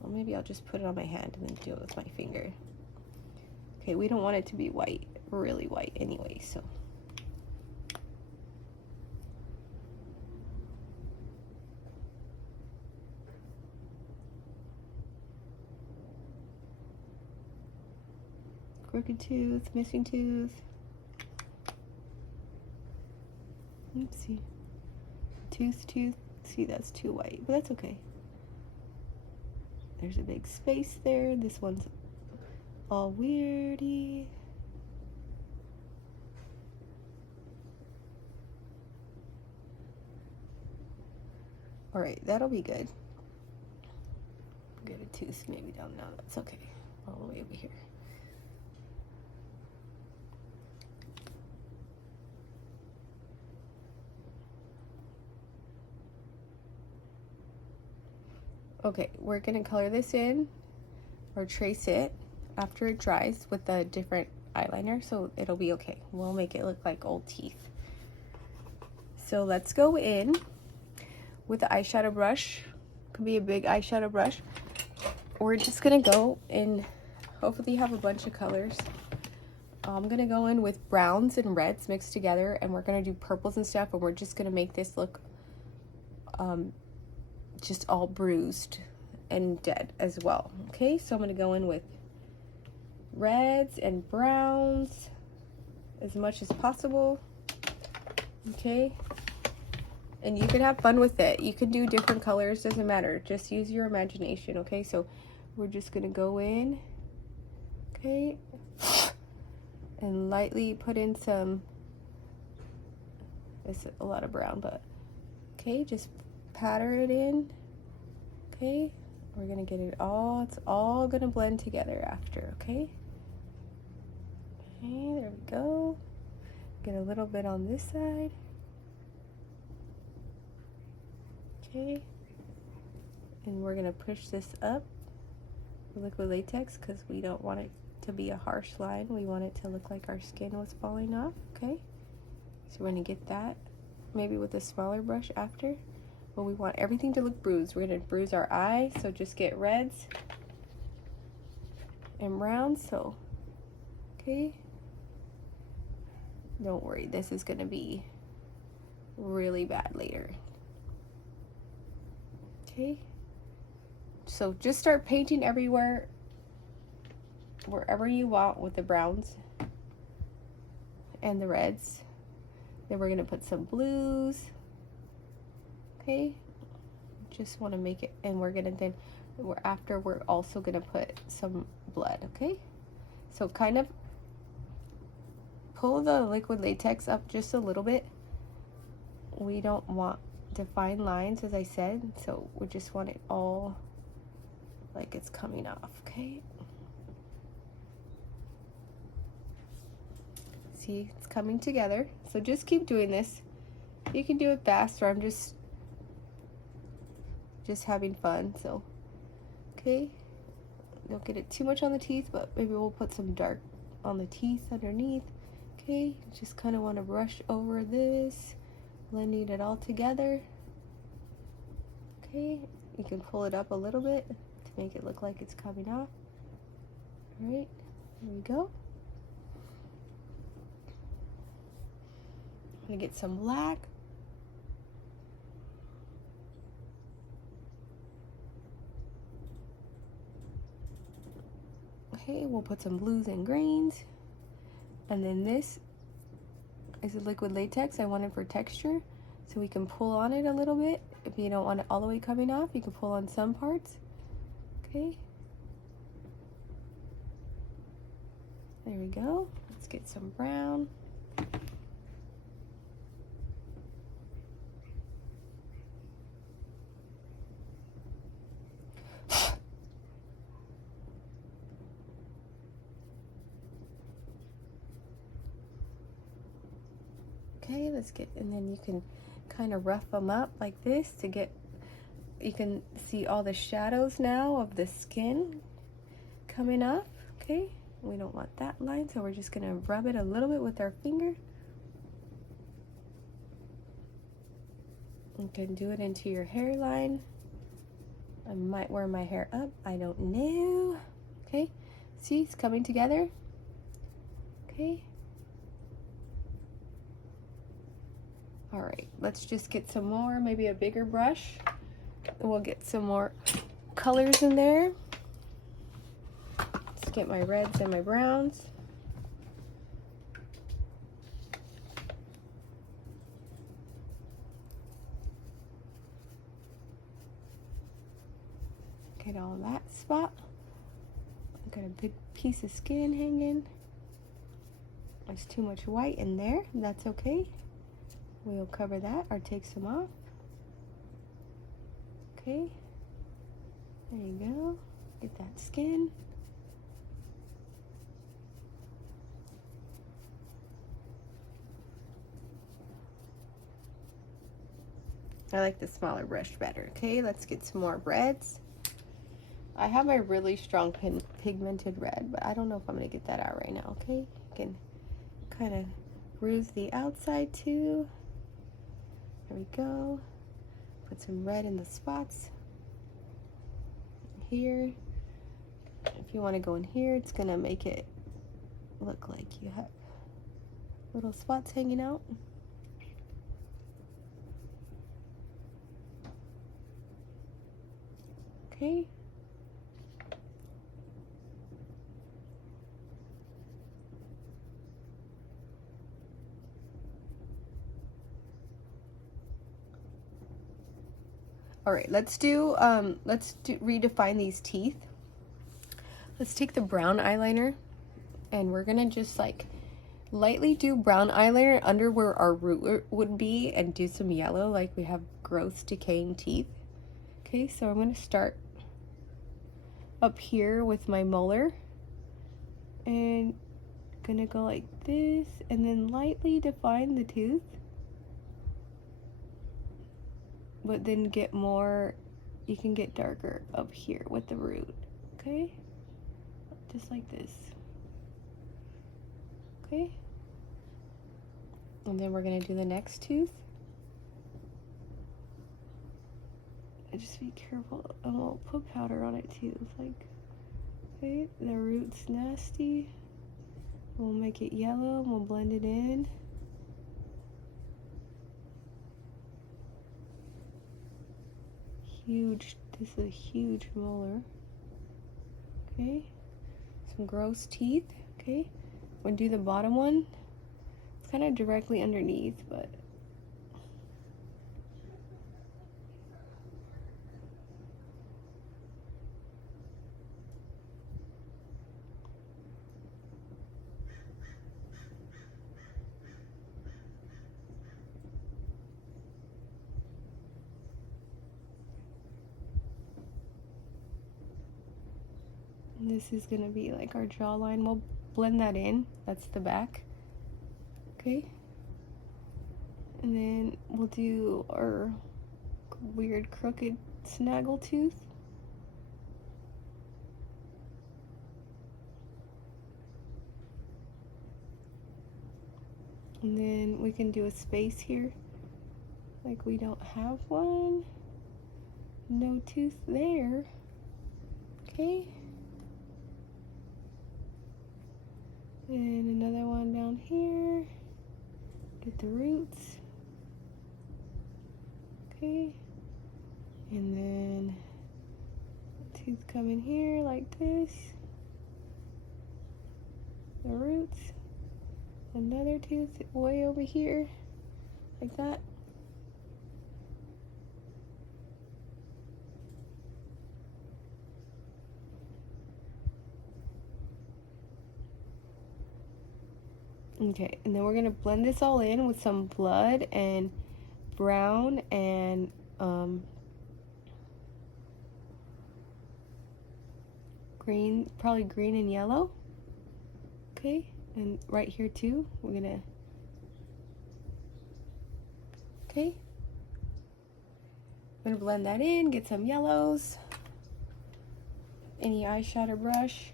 Well, maybe I'll just put it on my hand and then do it with my finger. Okay, we don't want it to be white, really white anyway, so. Crooked tooth, missing tooth. Oopsie. Tooth. See, that's too white, but that's okay. There's a big space there. This one's all weirdy. All right, that'll be good. Get a tooth maybe down now. That's okay. All the way over here. Okay, we're gonna color this in or trace it after it dries with a different eyeliner, so it'll be okay. We'll make it look like old teeth. So let's go in with the eyeshadow brush. Could be a big eyeshadow brush. We're just gonna go in, hopefully you have a bunch of colors. I'm gonna go in with browns and reds mixed together, and we're gonna do purples and stuff, and we're just gonna make this look just all bruised and dead as well. Okay, so I'm gonna go in with reds and browns as much as possible. Okay, and you can have fun with it. You can do different colors, doesn't matter. Just use your imagination. Okay, so we're just gonna go in, okay, and lightly put in some, it's a lot of brown, but okay, just patter it in. Okay, we're gonna get it all, it's all gonna blend together after. Okay, okay, there we go. Get a little bit on this side. Okay, and we're gonna push this up with liquid latex because we don't want it to be a harsh line. We want it to look like our skin was falling off. Okay, so we're gonna get that maybe with a smaller brush after, but we want everything to look bruised. We're gonna bruise our eye, so just get reds and browns. So okay, don't worry, this is gonna be really bad later. Okay, so just start painting everywhere, wherever you want with the browns and the reds. Then we're gonna put some blues. Okay, just want to make it, and we're gonna then we're also gonna put some blood. Okay, so kind of pull the liquid latex up just a little bit. We don't want defined lines, as I said, so we just want it all like it's coming off. Okay, see, it's coming together. So just keep doing this. You can do it fast, or I'm just having fun. So okay, don't get it too much on the teeth, but maybe we'll put some dark on the teeth underneath. Okay, just kind of want to brush over this, blending it all together. Okay, you can pull it up a little bit to make it look like it's coming off. All right, there we go. I'm gonna get some black. Okay, we'll put some blues and greens. And then this is a liquid latex. I want it for texture, so we can pull on it a little bit. If you don't want it all the way coming off, you can pull on some parts. Okay, there we go. Let's get some brown. Okay, let's get, and then you can kind of rough them up like this to get, you can see all the shadows now of the skin coming off. Okay, we don't want that line, so we're just gonna rub it a little bit with our finger. You can do it into your hairline. I might wear my hair up, I don't know. Okay, see, it's coming together. Okay. All right, let's just get some more, maybe a bigger brush. We'll get some more colors in there. Let's get my reds and my browns. Get all that spot. I've got a big piece of skin hanging. There's too much white in there, that's okay. We'll cover that or take some off. Okay, there you go. Get that skin. I like the smaller brush better. Okay, let's get some more reds. I have a really strong pigmented red, but I don't know if I'm gonna get that out right now. Okay, you can kind of bruise the outside too. There we go. Put some red in the spots here. If you want to go in here, it's gonna make it look like you have little spots hanging out. Okay. All right, let's redefine these teeth. Let's take the brown eyeliner, and we're gonna just like lightly do brown eyeliner under where our root would be, and do some yellow like we have gross decaying teeth. Okay, so I'm gonna start up here with my molar, and gonna go like this, and then lightly define the tooth, but then get more, you can get darker up here with the root. Okay, just like this. Okay, and then we're gonna do the next tooth. And just be careful, and we'll put powder on it too. It's like, okay, the root's nasty. We'll make it yellow, and we'll blend it in. Huge, this is a huge molar. Okay, some gross teeth. Okay, we'll do the bottom one. It's kind of directly underneath, but this is gonna be like our jawline. We'll blend that in. That's the back. Okay, and then we'll do our weird crooked snaggle tooth. And then we can do a space here, like we don't have one. No tooth there. Okay. And another one down here. Get the roots. Okay. And then tooth come in here like this. The roots. Another tooth way over here, like that. Okay, and then we're gonna blend this all in with some blood and brown and green, probably green and yellow. Okay, and right here too, we're gonna, okay, I'm gonna blend that in, get some yellows, any eyeshadow brush,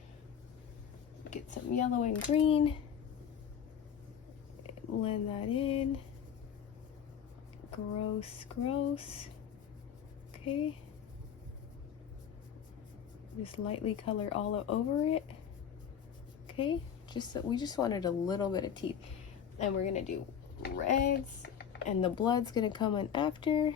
get some yellow and green, blend that in. Gross, gross. Okay, just lightly color all over it. Okay, we just wanted a little bit of teeth, and we're gonna do reds, and the blood's gonna come in after.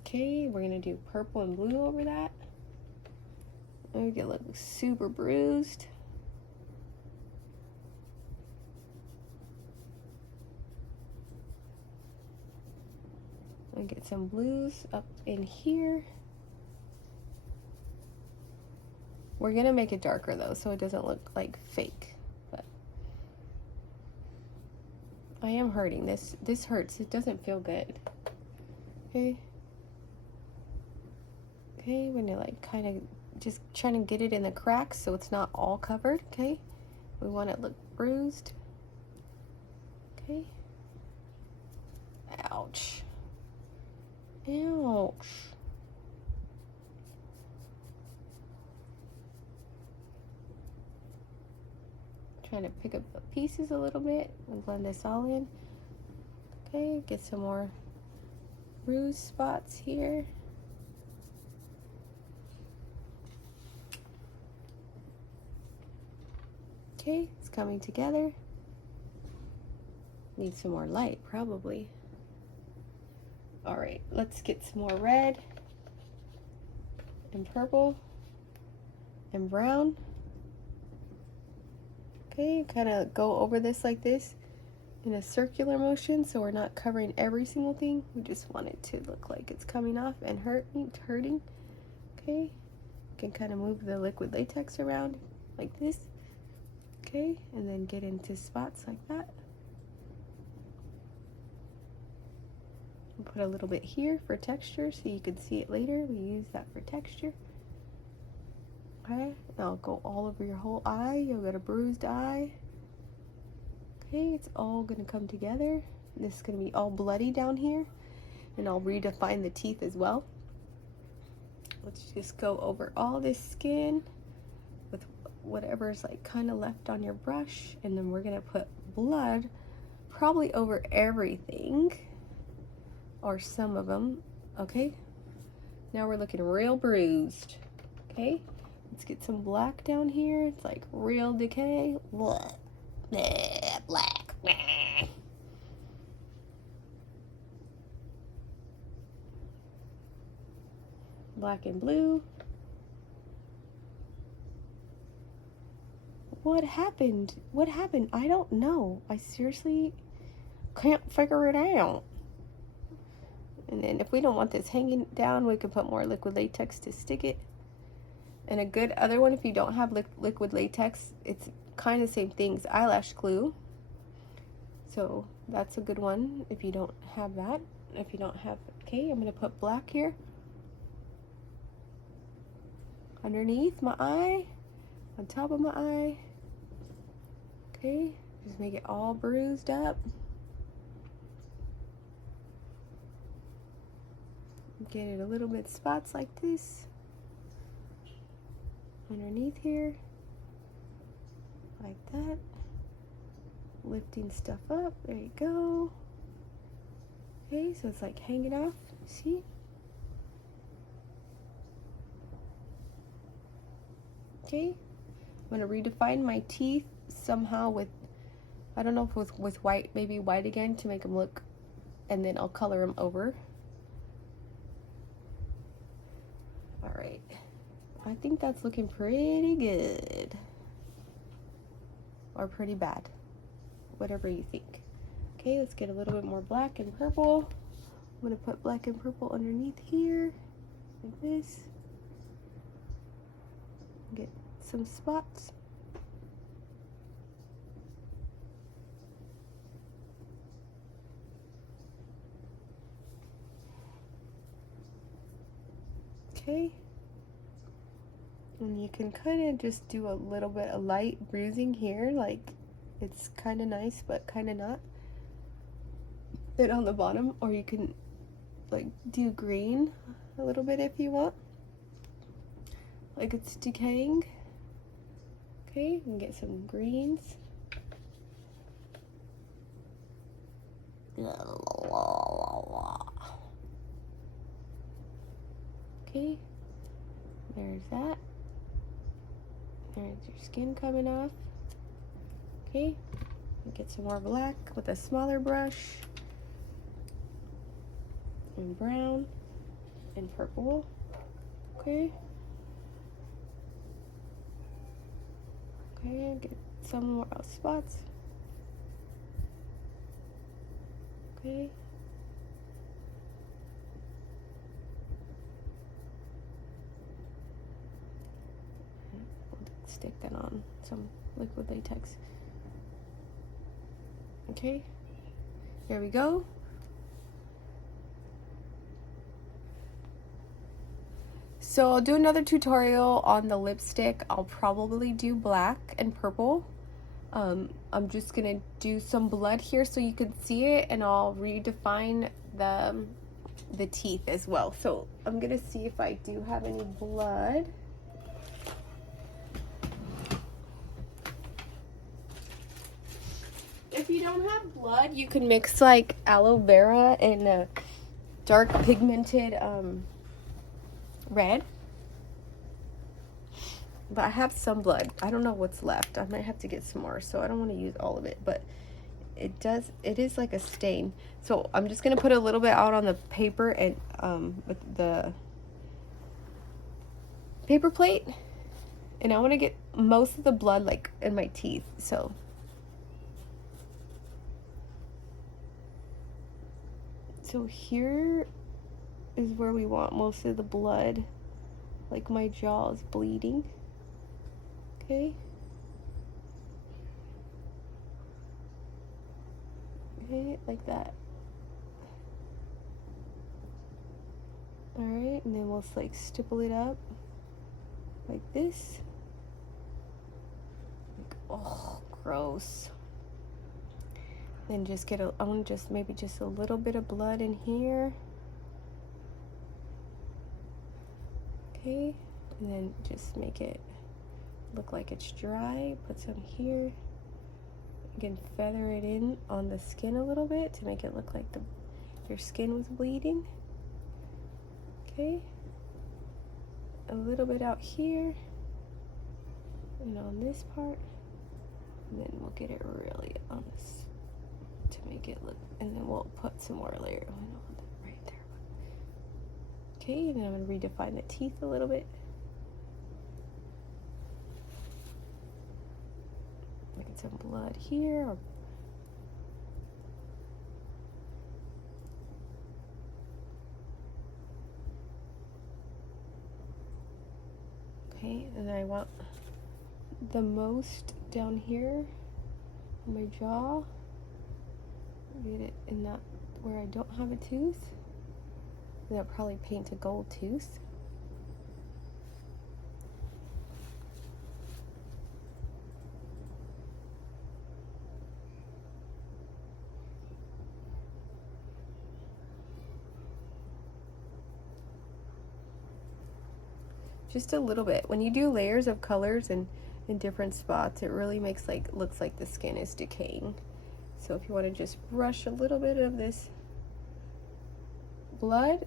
Okay, we're gonna do purple and blue over that. Make it look super bruised. And get some blues up in here. We're gonna make it darker though, so it doesn't look like fake. But I am hurting. This hurts. It doesn't feel good. Okay. Okay, we're gonna like kind of just trying to get it in the cracks so it's not all covered. Okay, we want it to look bruised. Okay. Ouch. Ouch. Trying to pick up the pieces a little bit and blend this all in. Okay, get some more bruise spots here. Okay, it's coming together. Need some more light, probably. All right, let's get some more red and purple and brown. Okay, kind of go over this like this in a circular motion, so we're not covering every single thing. We just want it to look like it's coming off and hurting. Okay, you can kind of move the liquid latex around like this. Okay, and then get into spots like that. Put a little bit here for texture so you can see it later. We use that for texture. Okay, and I'll go all over your whole eye. You'll get a bruised eye. Okay, it's all gonna come together. This is gonna be all bloody down here, and I'll redefine the teeth as well. Let's just go over all this skin with whatever's like kind of left on your brush, and then we're gonna put blood probably over everything, or some of them. Okay, now we're looking real bruised. Okay, let's get some black down here. It's like real decay. Black. Black and blue. What happened? What happened? I don't know. I seriously can't figure it out. And then if we don't want this hanging down, we can put more liquid latex to stick it. And a good other one, if you don't have liquid latex, it's kind of the same thing as eyelash glue. So that's a good one if you don't have that. If you don't have, okay, I'm going to put black here underneath my eye, on top of my eye. Okay, just make it all bruised up. Get it a little bit spots like this underneath here, like that. Lifting stuff up, there you go. Okay, so it's like hanging off, see? Okay, I'm gonna redefine my teeth somehow with, I don't know if with white, maybe white again to make them look, and then I'll color them over. All right, I think that's looking pretty good, or pretty bad, whatever you think. Okay, let's get a little bit more black and purple. I'm gonna put black and purple underneath here, like this. Get some spots. Okay, and you can kind of just do a little bit of light bruising here, like it's kind of nice but kind of not. Bit on the bottom, or you can like do green a little bit if you want, like it's decaying. Okay, you can get some greens. Okay, there's that. There's your skin coming off. Okay, get some more black with a smaller brush, and brown and purple. Okay. Okay, get some more spots. Okay. We'll stick that on some liquid latex. Okay, here we go. So I'll do another tutorial on the lipstick. I'll probably do black and purple. I'm just gonna do some blood here so you can see it, and I'll redefine the teeth as well. So I'm gonna see if I do have any blood. If you don't have blood, you can mix like aloe vera and a dark pigmented red. But I have some blood. I don't know what's left. I might have to get some more, so I don't want to use all of it, but it is like a stain. So I'm just gonna put a little bit out on the paper and with the paper plate, and I want to get most of the blood like in my teeth. So here is where we want most of the blood. Like my jaw is bleeding. Okay. Okay, like that. Alright, and then we'll like stipple it up like this. Like, oh, gross. Then just get I want just maybe just a little bit of blood in here. Okay, and then just make it look like it's dry. Put some here. You can feather it in on the skin a little bit to make it look like your skin was bleeding. Okay, a little bit out here and on this part, and then we'll get it really on this to make it look, and then we'll put some more layer on right there. Okay, and then I'm going to redefine the teeth a little bit. Get some blood here. Okay, and then I want the most down here on my jaw. Get it in that where I don't have a tooth. And I'll probably paint a gold tooth. Just a little bit. When you do layers of colors and in different spots, it really makes looks like the skin is decaying. So if you want to just brush a little bit of this blood,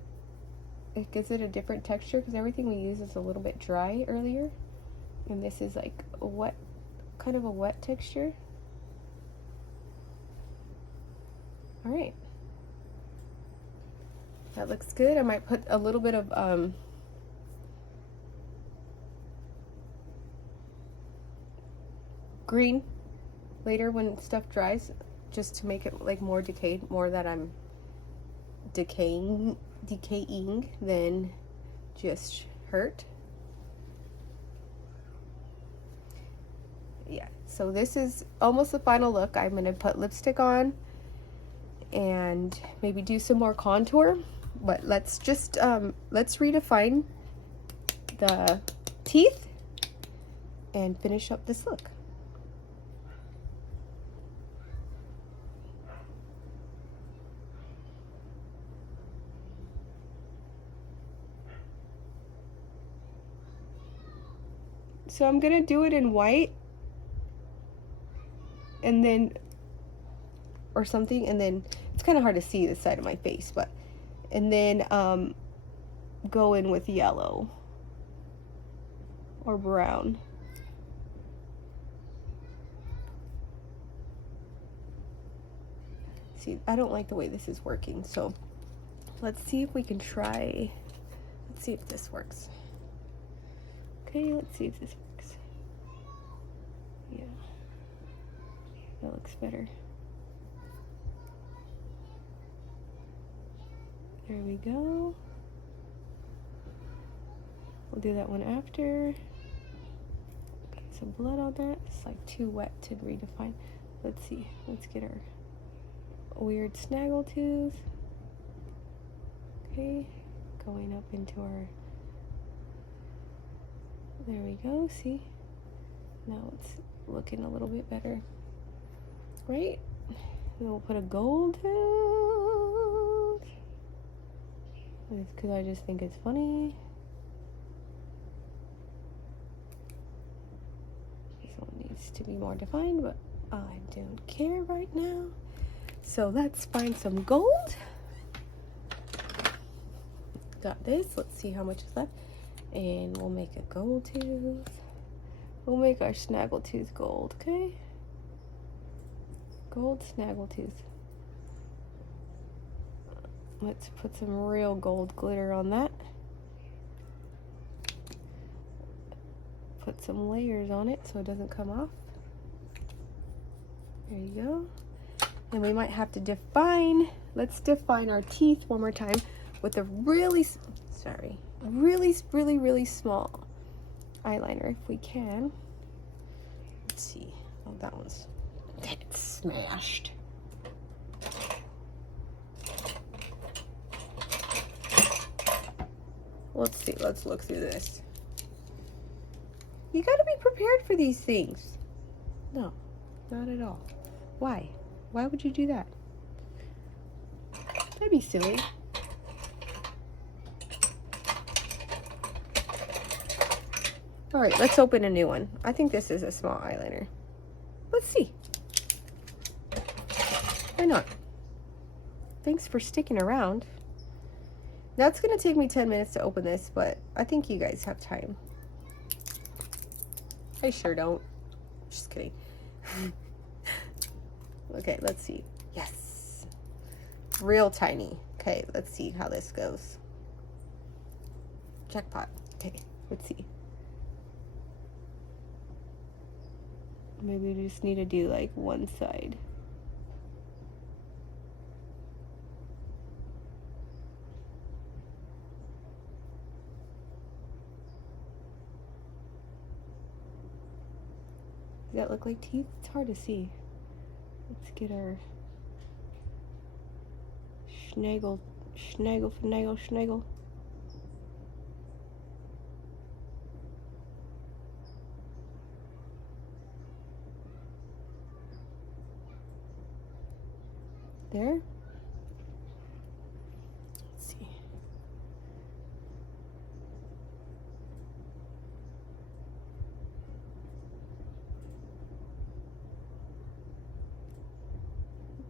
it gives it a different texture because everything we use is a little bit dry earlier, and this is like a wet, kind of a wet texture. All right, that looks good. I might put a little bit of green later when stuff dries, just to make it like more decayed, more that I'm decaying than just hurt. Yeah, so this is almost the final look. I'm gonna put lipstick on and maybe do some more contour, but let's just let's redefine the teeth and finish up this look. So I'm gonna do it in white and then or something, and then it's kind of hard to see the side of my face, but and then go in with yellow or brown. See, I don't like the way this is working, so let's see if we can try. Let's see if this works. Okay, let's see if this works. Yeah, that looks better. There we go. We'll do that one after. Got some blood on that. It's like too wet to redefine. Let's see. Let's get our weird snaggle tooth. Okay, going up into our. There we go. See? Now it's looking a little bit better. Right? And we'll put a gold tooth. It's because I just think it's funny. This one needs to be more defined, but I don't care right now. So let's find some gold. Got this. Let's see how much is left. And we'll make a gold tooth. We'll make our snaggle tooth gold, okay? Gold snaggle tooth. Let's put some real gold glitter on that. put some layers on it so it doesn't come off. There you go. And we might have to define, let's define our teeth one more time with a really small eyeliner if we can. Let's see. Oh, that one's smashed. Let's see. Let's look through this. You gotta be prepared for these things. No, not at all. Why? Why would you do that? That'd be silly. All right, let's open a new one. I think this is a small eyeliner. Let's see. Why not? Thanks for sticking around. Now it's gonna take me 10 minutes to open this, but I think you guys have time. I sure don't. Just kidding. Okay, let's see. Yes. Real tiny. Okay, let's see how this goes. Jackpot. Okay, let's see. Maybe we just need to do like one side. Does that look like teeth? It's hard to see. Let's get our snaggle. There. Let's see.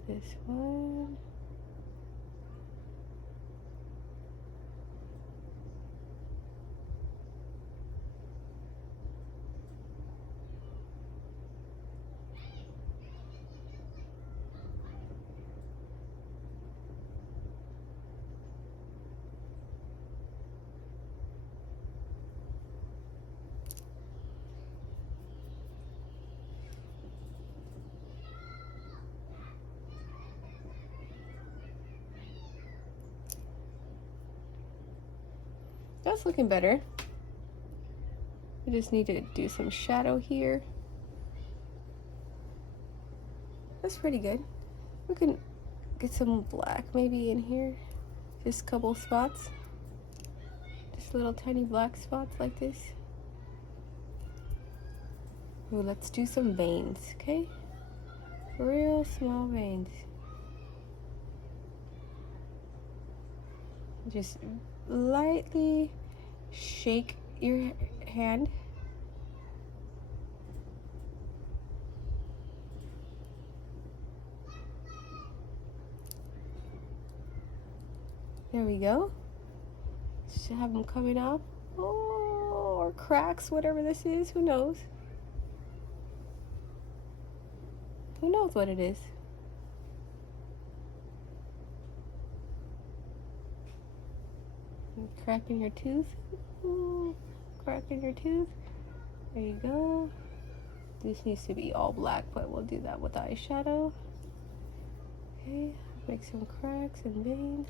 This one. That's looking better. We just need to do some shadow here. That's pretty good. We can get some black maybe in here. Just a couple spots. Just little tiny black spots like this. Ooh, let's do some veins, okay? Real small veins. Just lightly shake your hand. There we go. Should have them coming up. Oh, or cracks, whatever this is. Who knows? Who knows what it is? Crack in your tooth. Ooh, crack in your tooth. There you go. This needs to be all black, but we'll do that with eyeshadow. Okay, make some cracks and veins.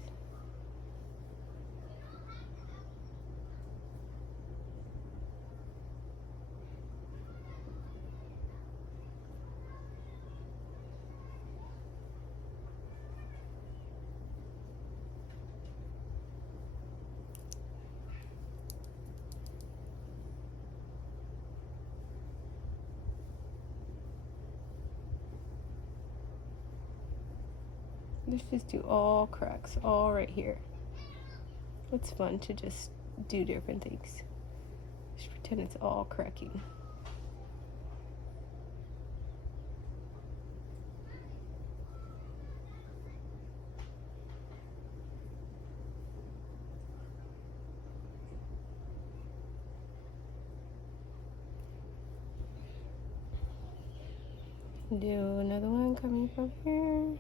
Let's just do all cracks, all right here. It's fun to just do different things. Just pretend it's all cracking. Do another one coming from here.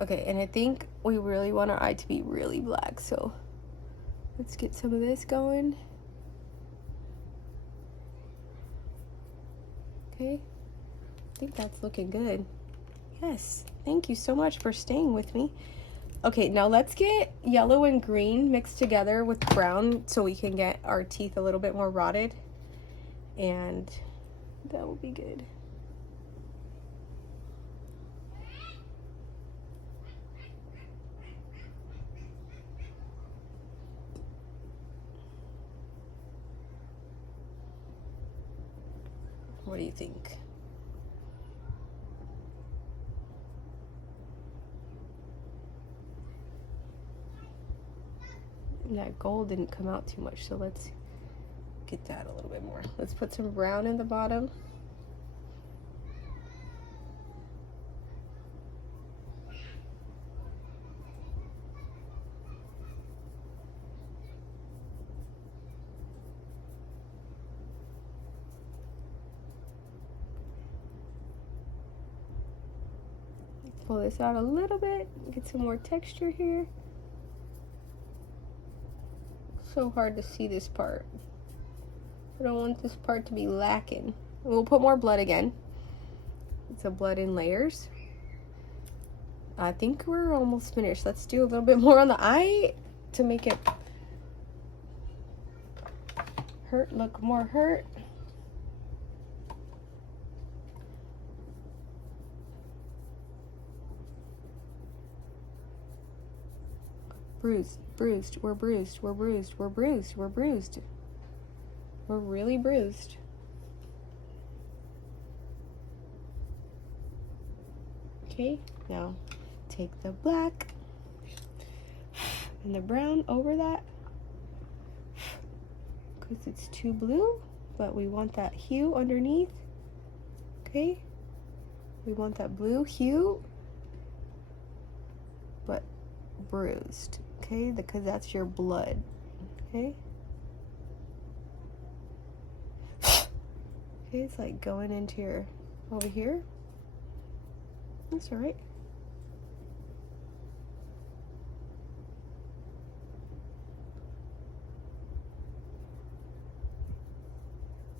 Okay, and I think we really want our eye to be really black, so let's get some of this going. Okay, I think that's looking good. Yes, thank you so much for staying with me. Okay, now let's get yellow and green mixed together with brown so we can get our teeth a little bit more rotted, and that will be good. What do you think? And that gold didn't come out too much, so let's get that a little bit more. Let's put some brown in the bottom. Pull this out a little bit, get some more texture here. So hard to see this part. I don't want this part to be lacking. We'll put more blood again. It's a blood in layers. I think we're almost finished. Let's do a little bit more on the eye to make it look more hurt. Bruised, bruised, we're bruised, we're bruised, we're bruised, we're bruised. We're really bruised. Okay, now take the black and the brown over that because it's too blue, but we want that hue underneath. Okay, we want that blue hue, but bruised. Okay, because that's your blood. Okay. Okay, it's like going into your over here. That's all right.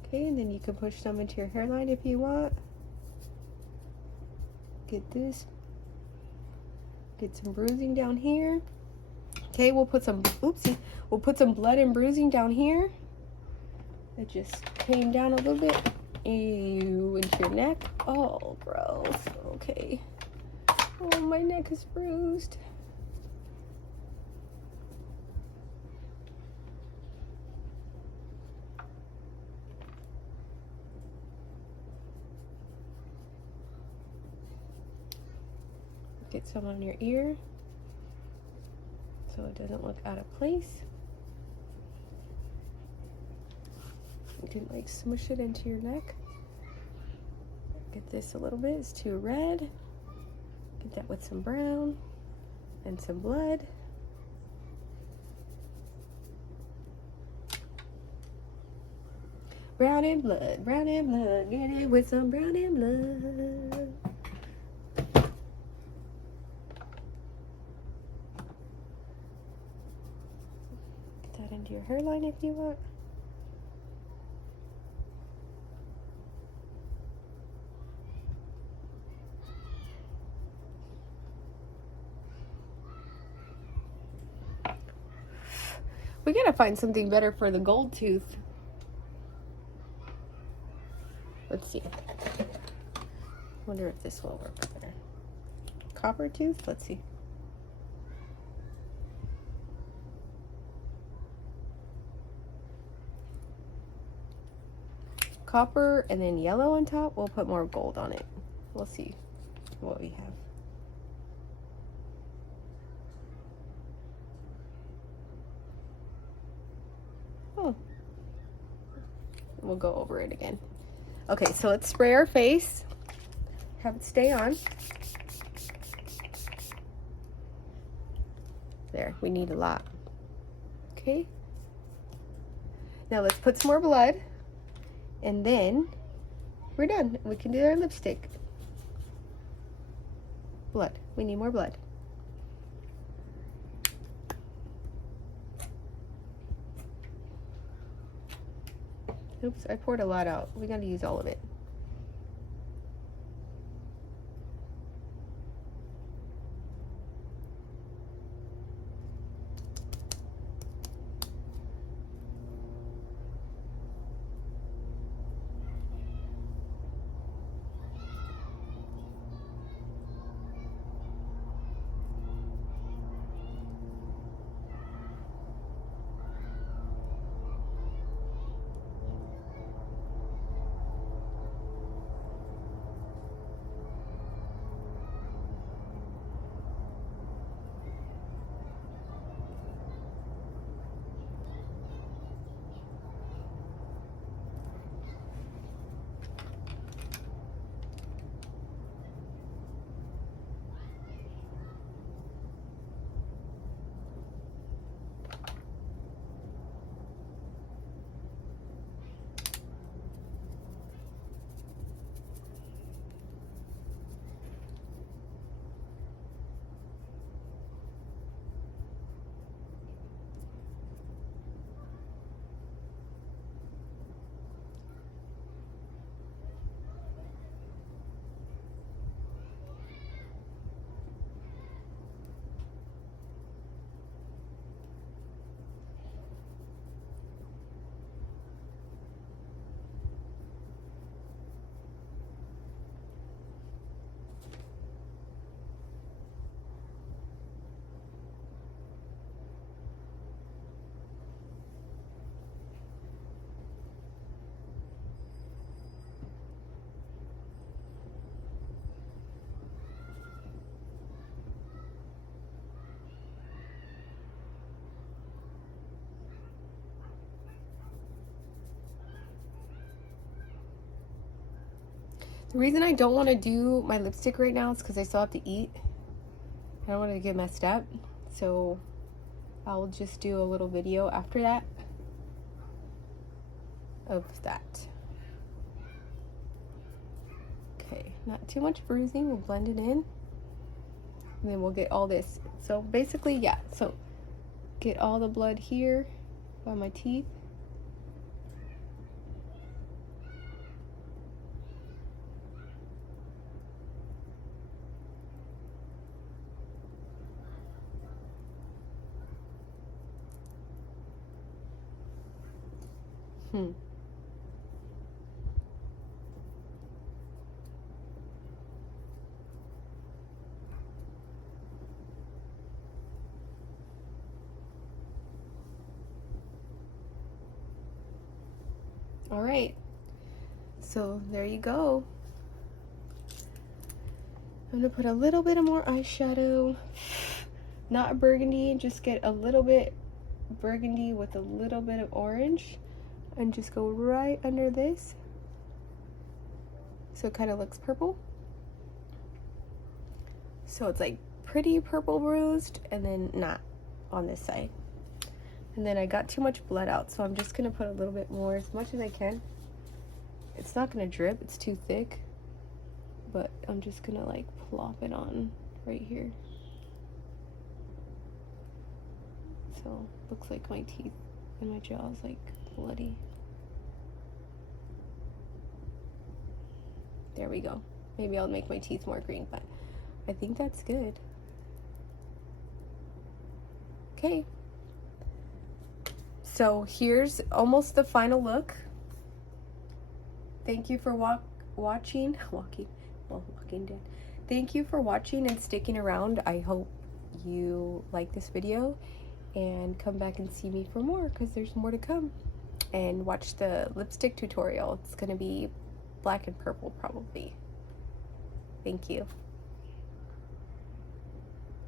Okay, and then you can push some into your hairline if you want. Get this. Get some bruising down here. Okay, we'll put some, oopsie, we'll put some blood and bruising down here. It just came down a little bit. Ew, into your neck. Oh, gross. Okay. Oh, my neck is bruised. Get some on your ear so it doesn't look out of place. You can like smush it into your neck. Get this a little bit, it's too red. Get that with some brown and some blood. Brown and blood, brown and blood. Get it with some brown and blood. Get that into your hairline if you want. We gotta find something better for the gold tooth. Let's see. Wonder if this will work better. Copper tooth? Let's see. Copper and then yellow on top. We'll put more gold on it. We'll see what we have. Oh. We'll go over it again. Okay, so let's spray our face. Have it stay on. There, we need a lot. Okay. Now let's put some more blood. And then we're done. We can do our lipstick. Blood. We need more blood. Oops, I poured a lot out. We gotta use all of it. The reason I don't want to do my lipstick right now is because I still have to eat. I don't want it to get messed up. So I'll just do a little video after that of that. Okay, not too much bruising. We'll blend it in. And then we'll get all this. So basically, yeah. So get all the blood here by my teeth. All right, so there you go. I'm gonna put a little bit of more eyeshadow, not burgundy, just get a little bit burgundy with a little bit of orange, and just go right under this so it kind of looks purple. So it's like pretty purple bruised, and then not on this side. And then I got too much blood out, so I'm just gonna put a little bit more, as much as I can. It's not gonna drip, it's too thick, but I'm just gonna like plop it on right here. So looks like my teeth and my jaw is like bloody. There we go. Maybe I'll make my teeth more green, but I think that's good. Okay. So here's almost the final look. Thank you for Walking Dead. Thank you for watching and sticking around. I hope you like this video and come back and see me for more, because there's more to come. And watch the lipstick tutorial. It's gonna be black and purple probably. Thank you.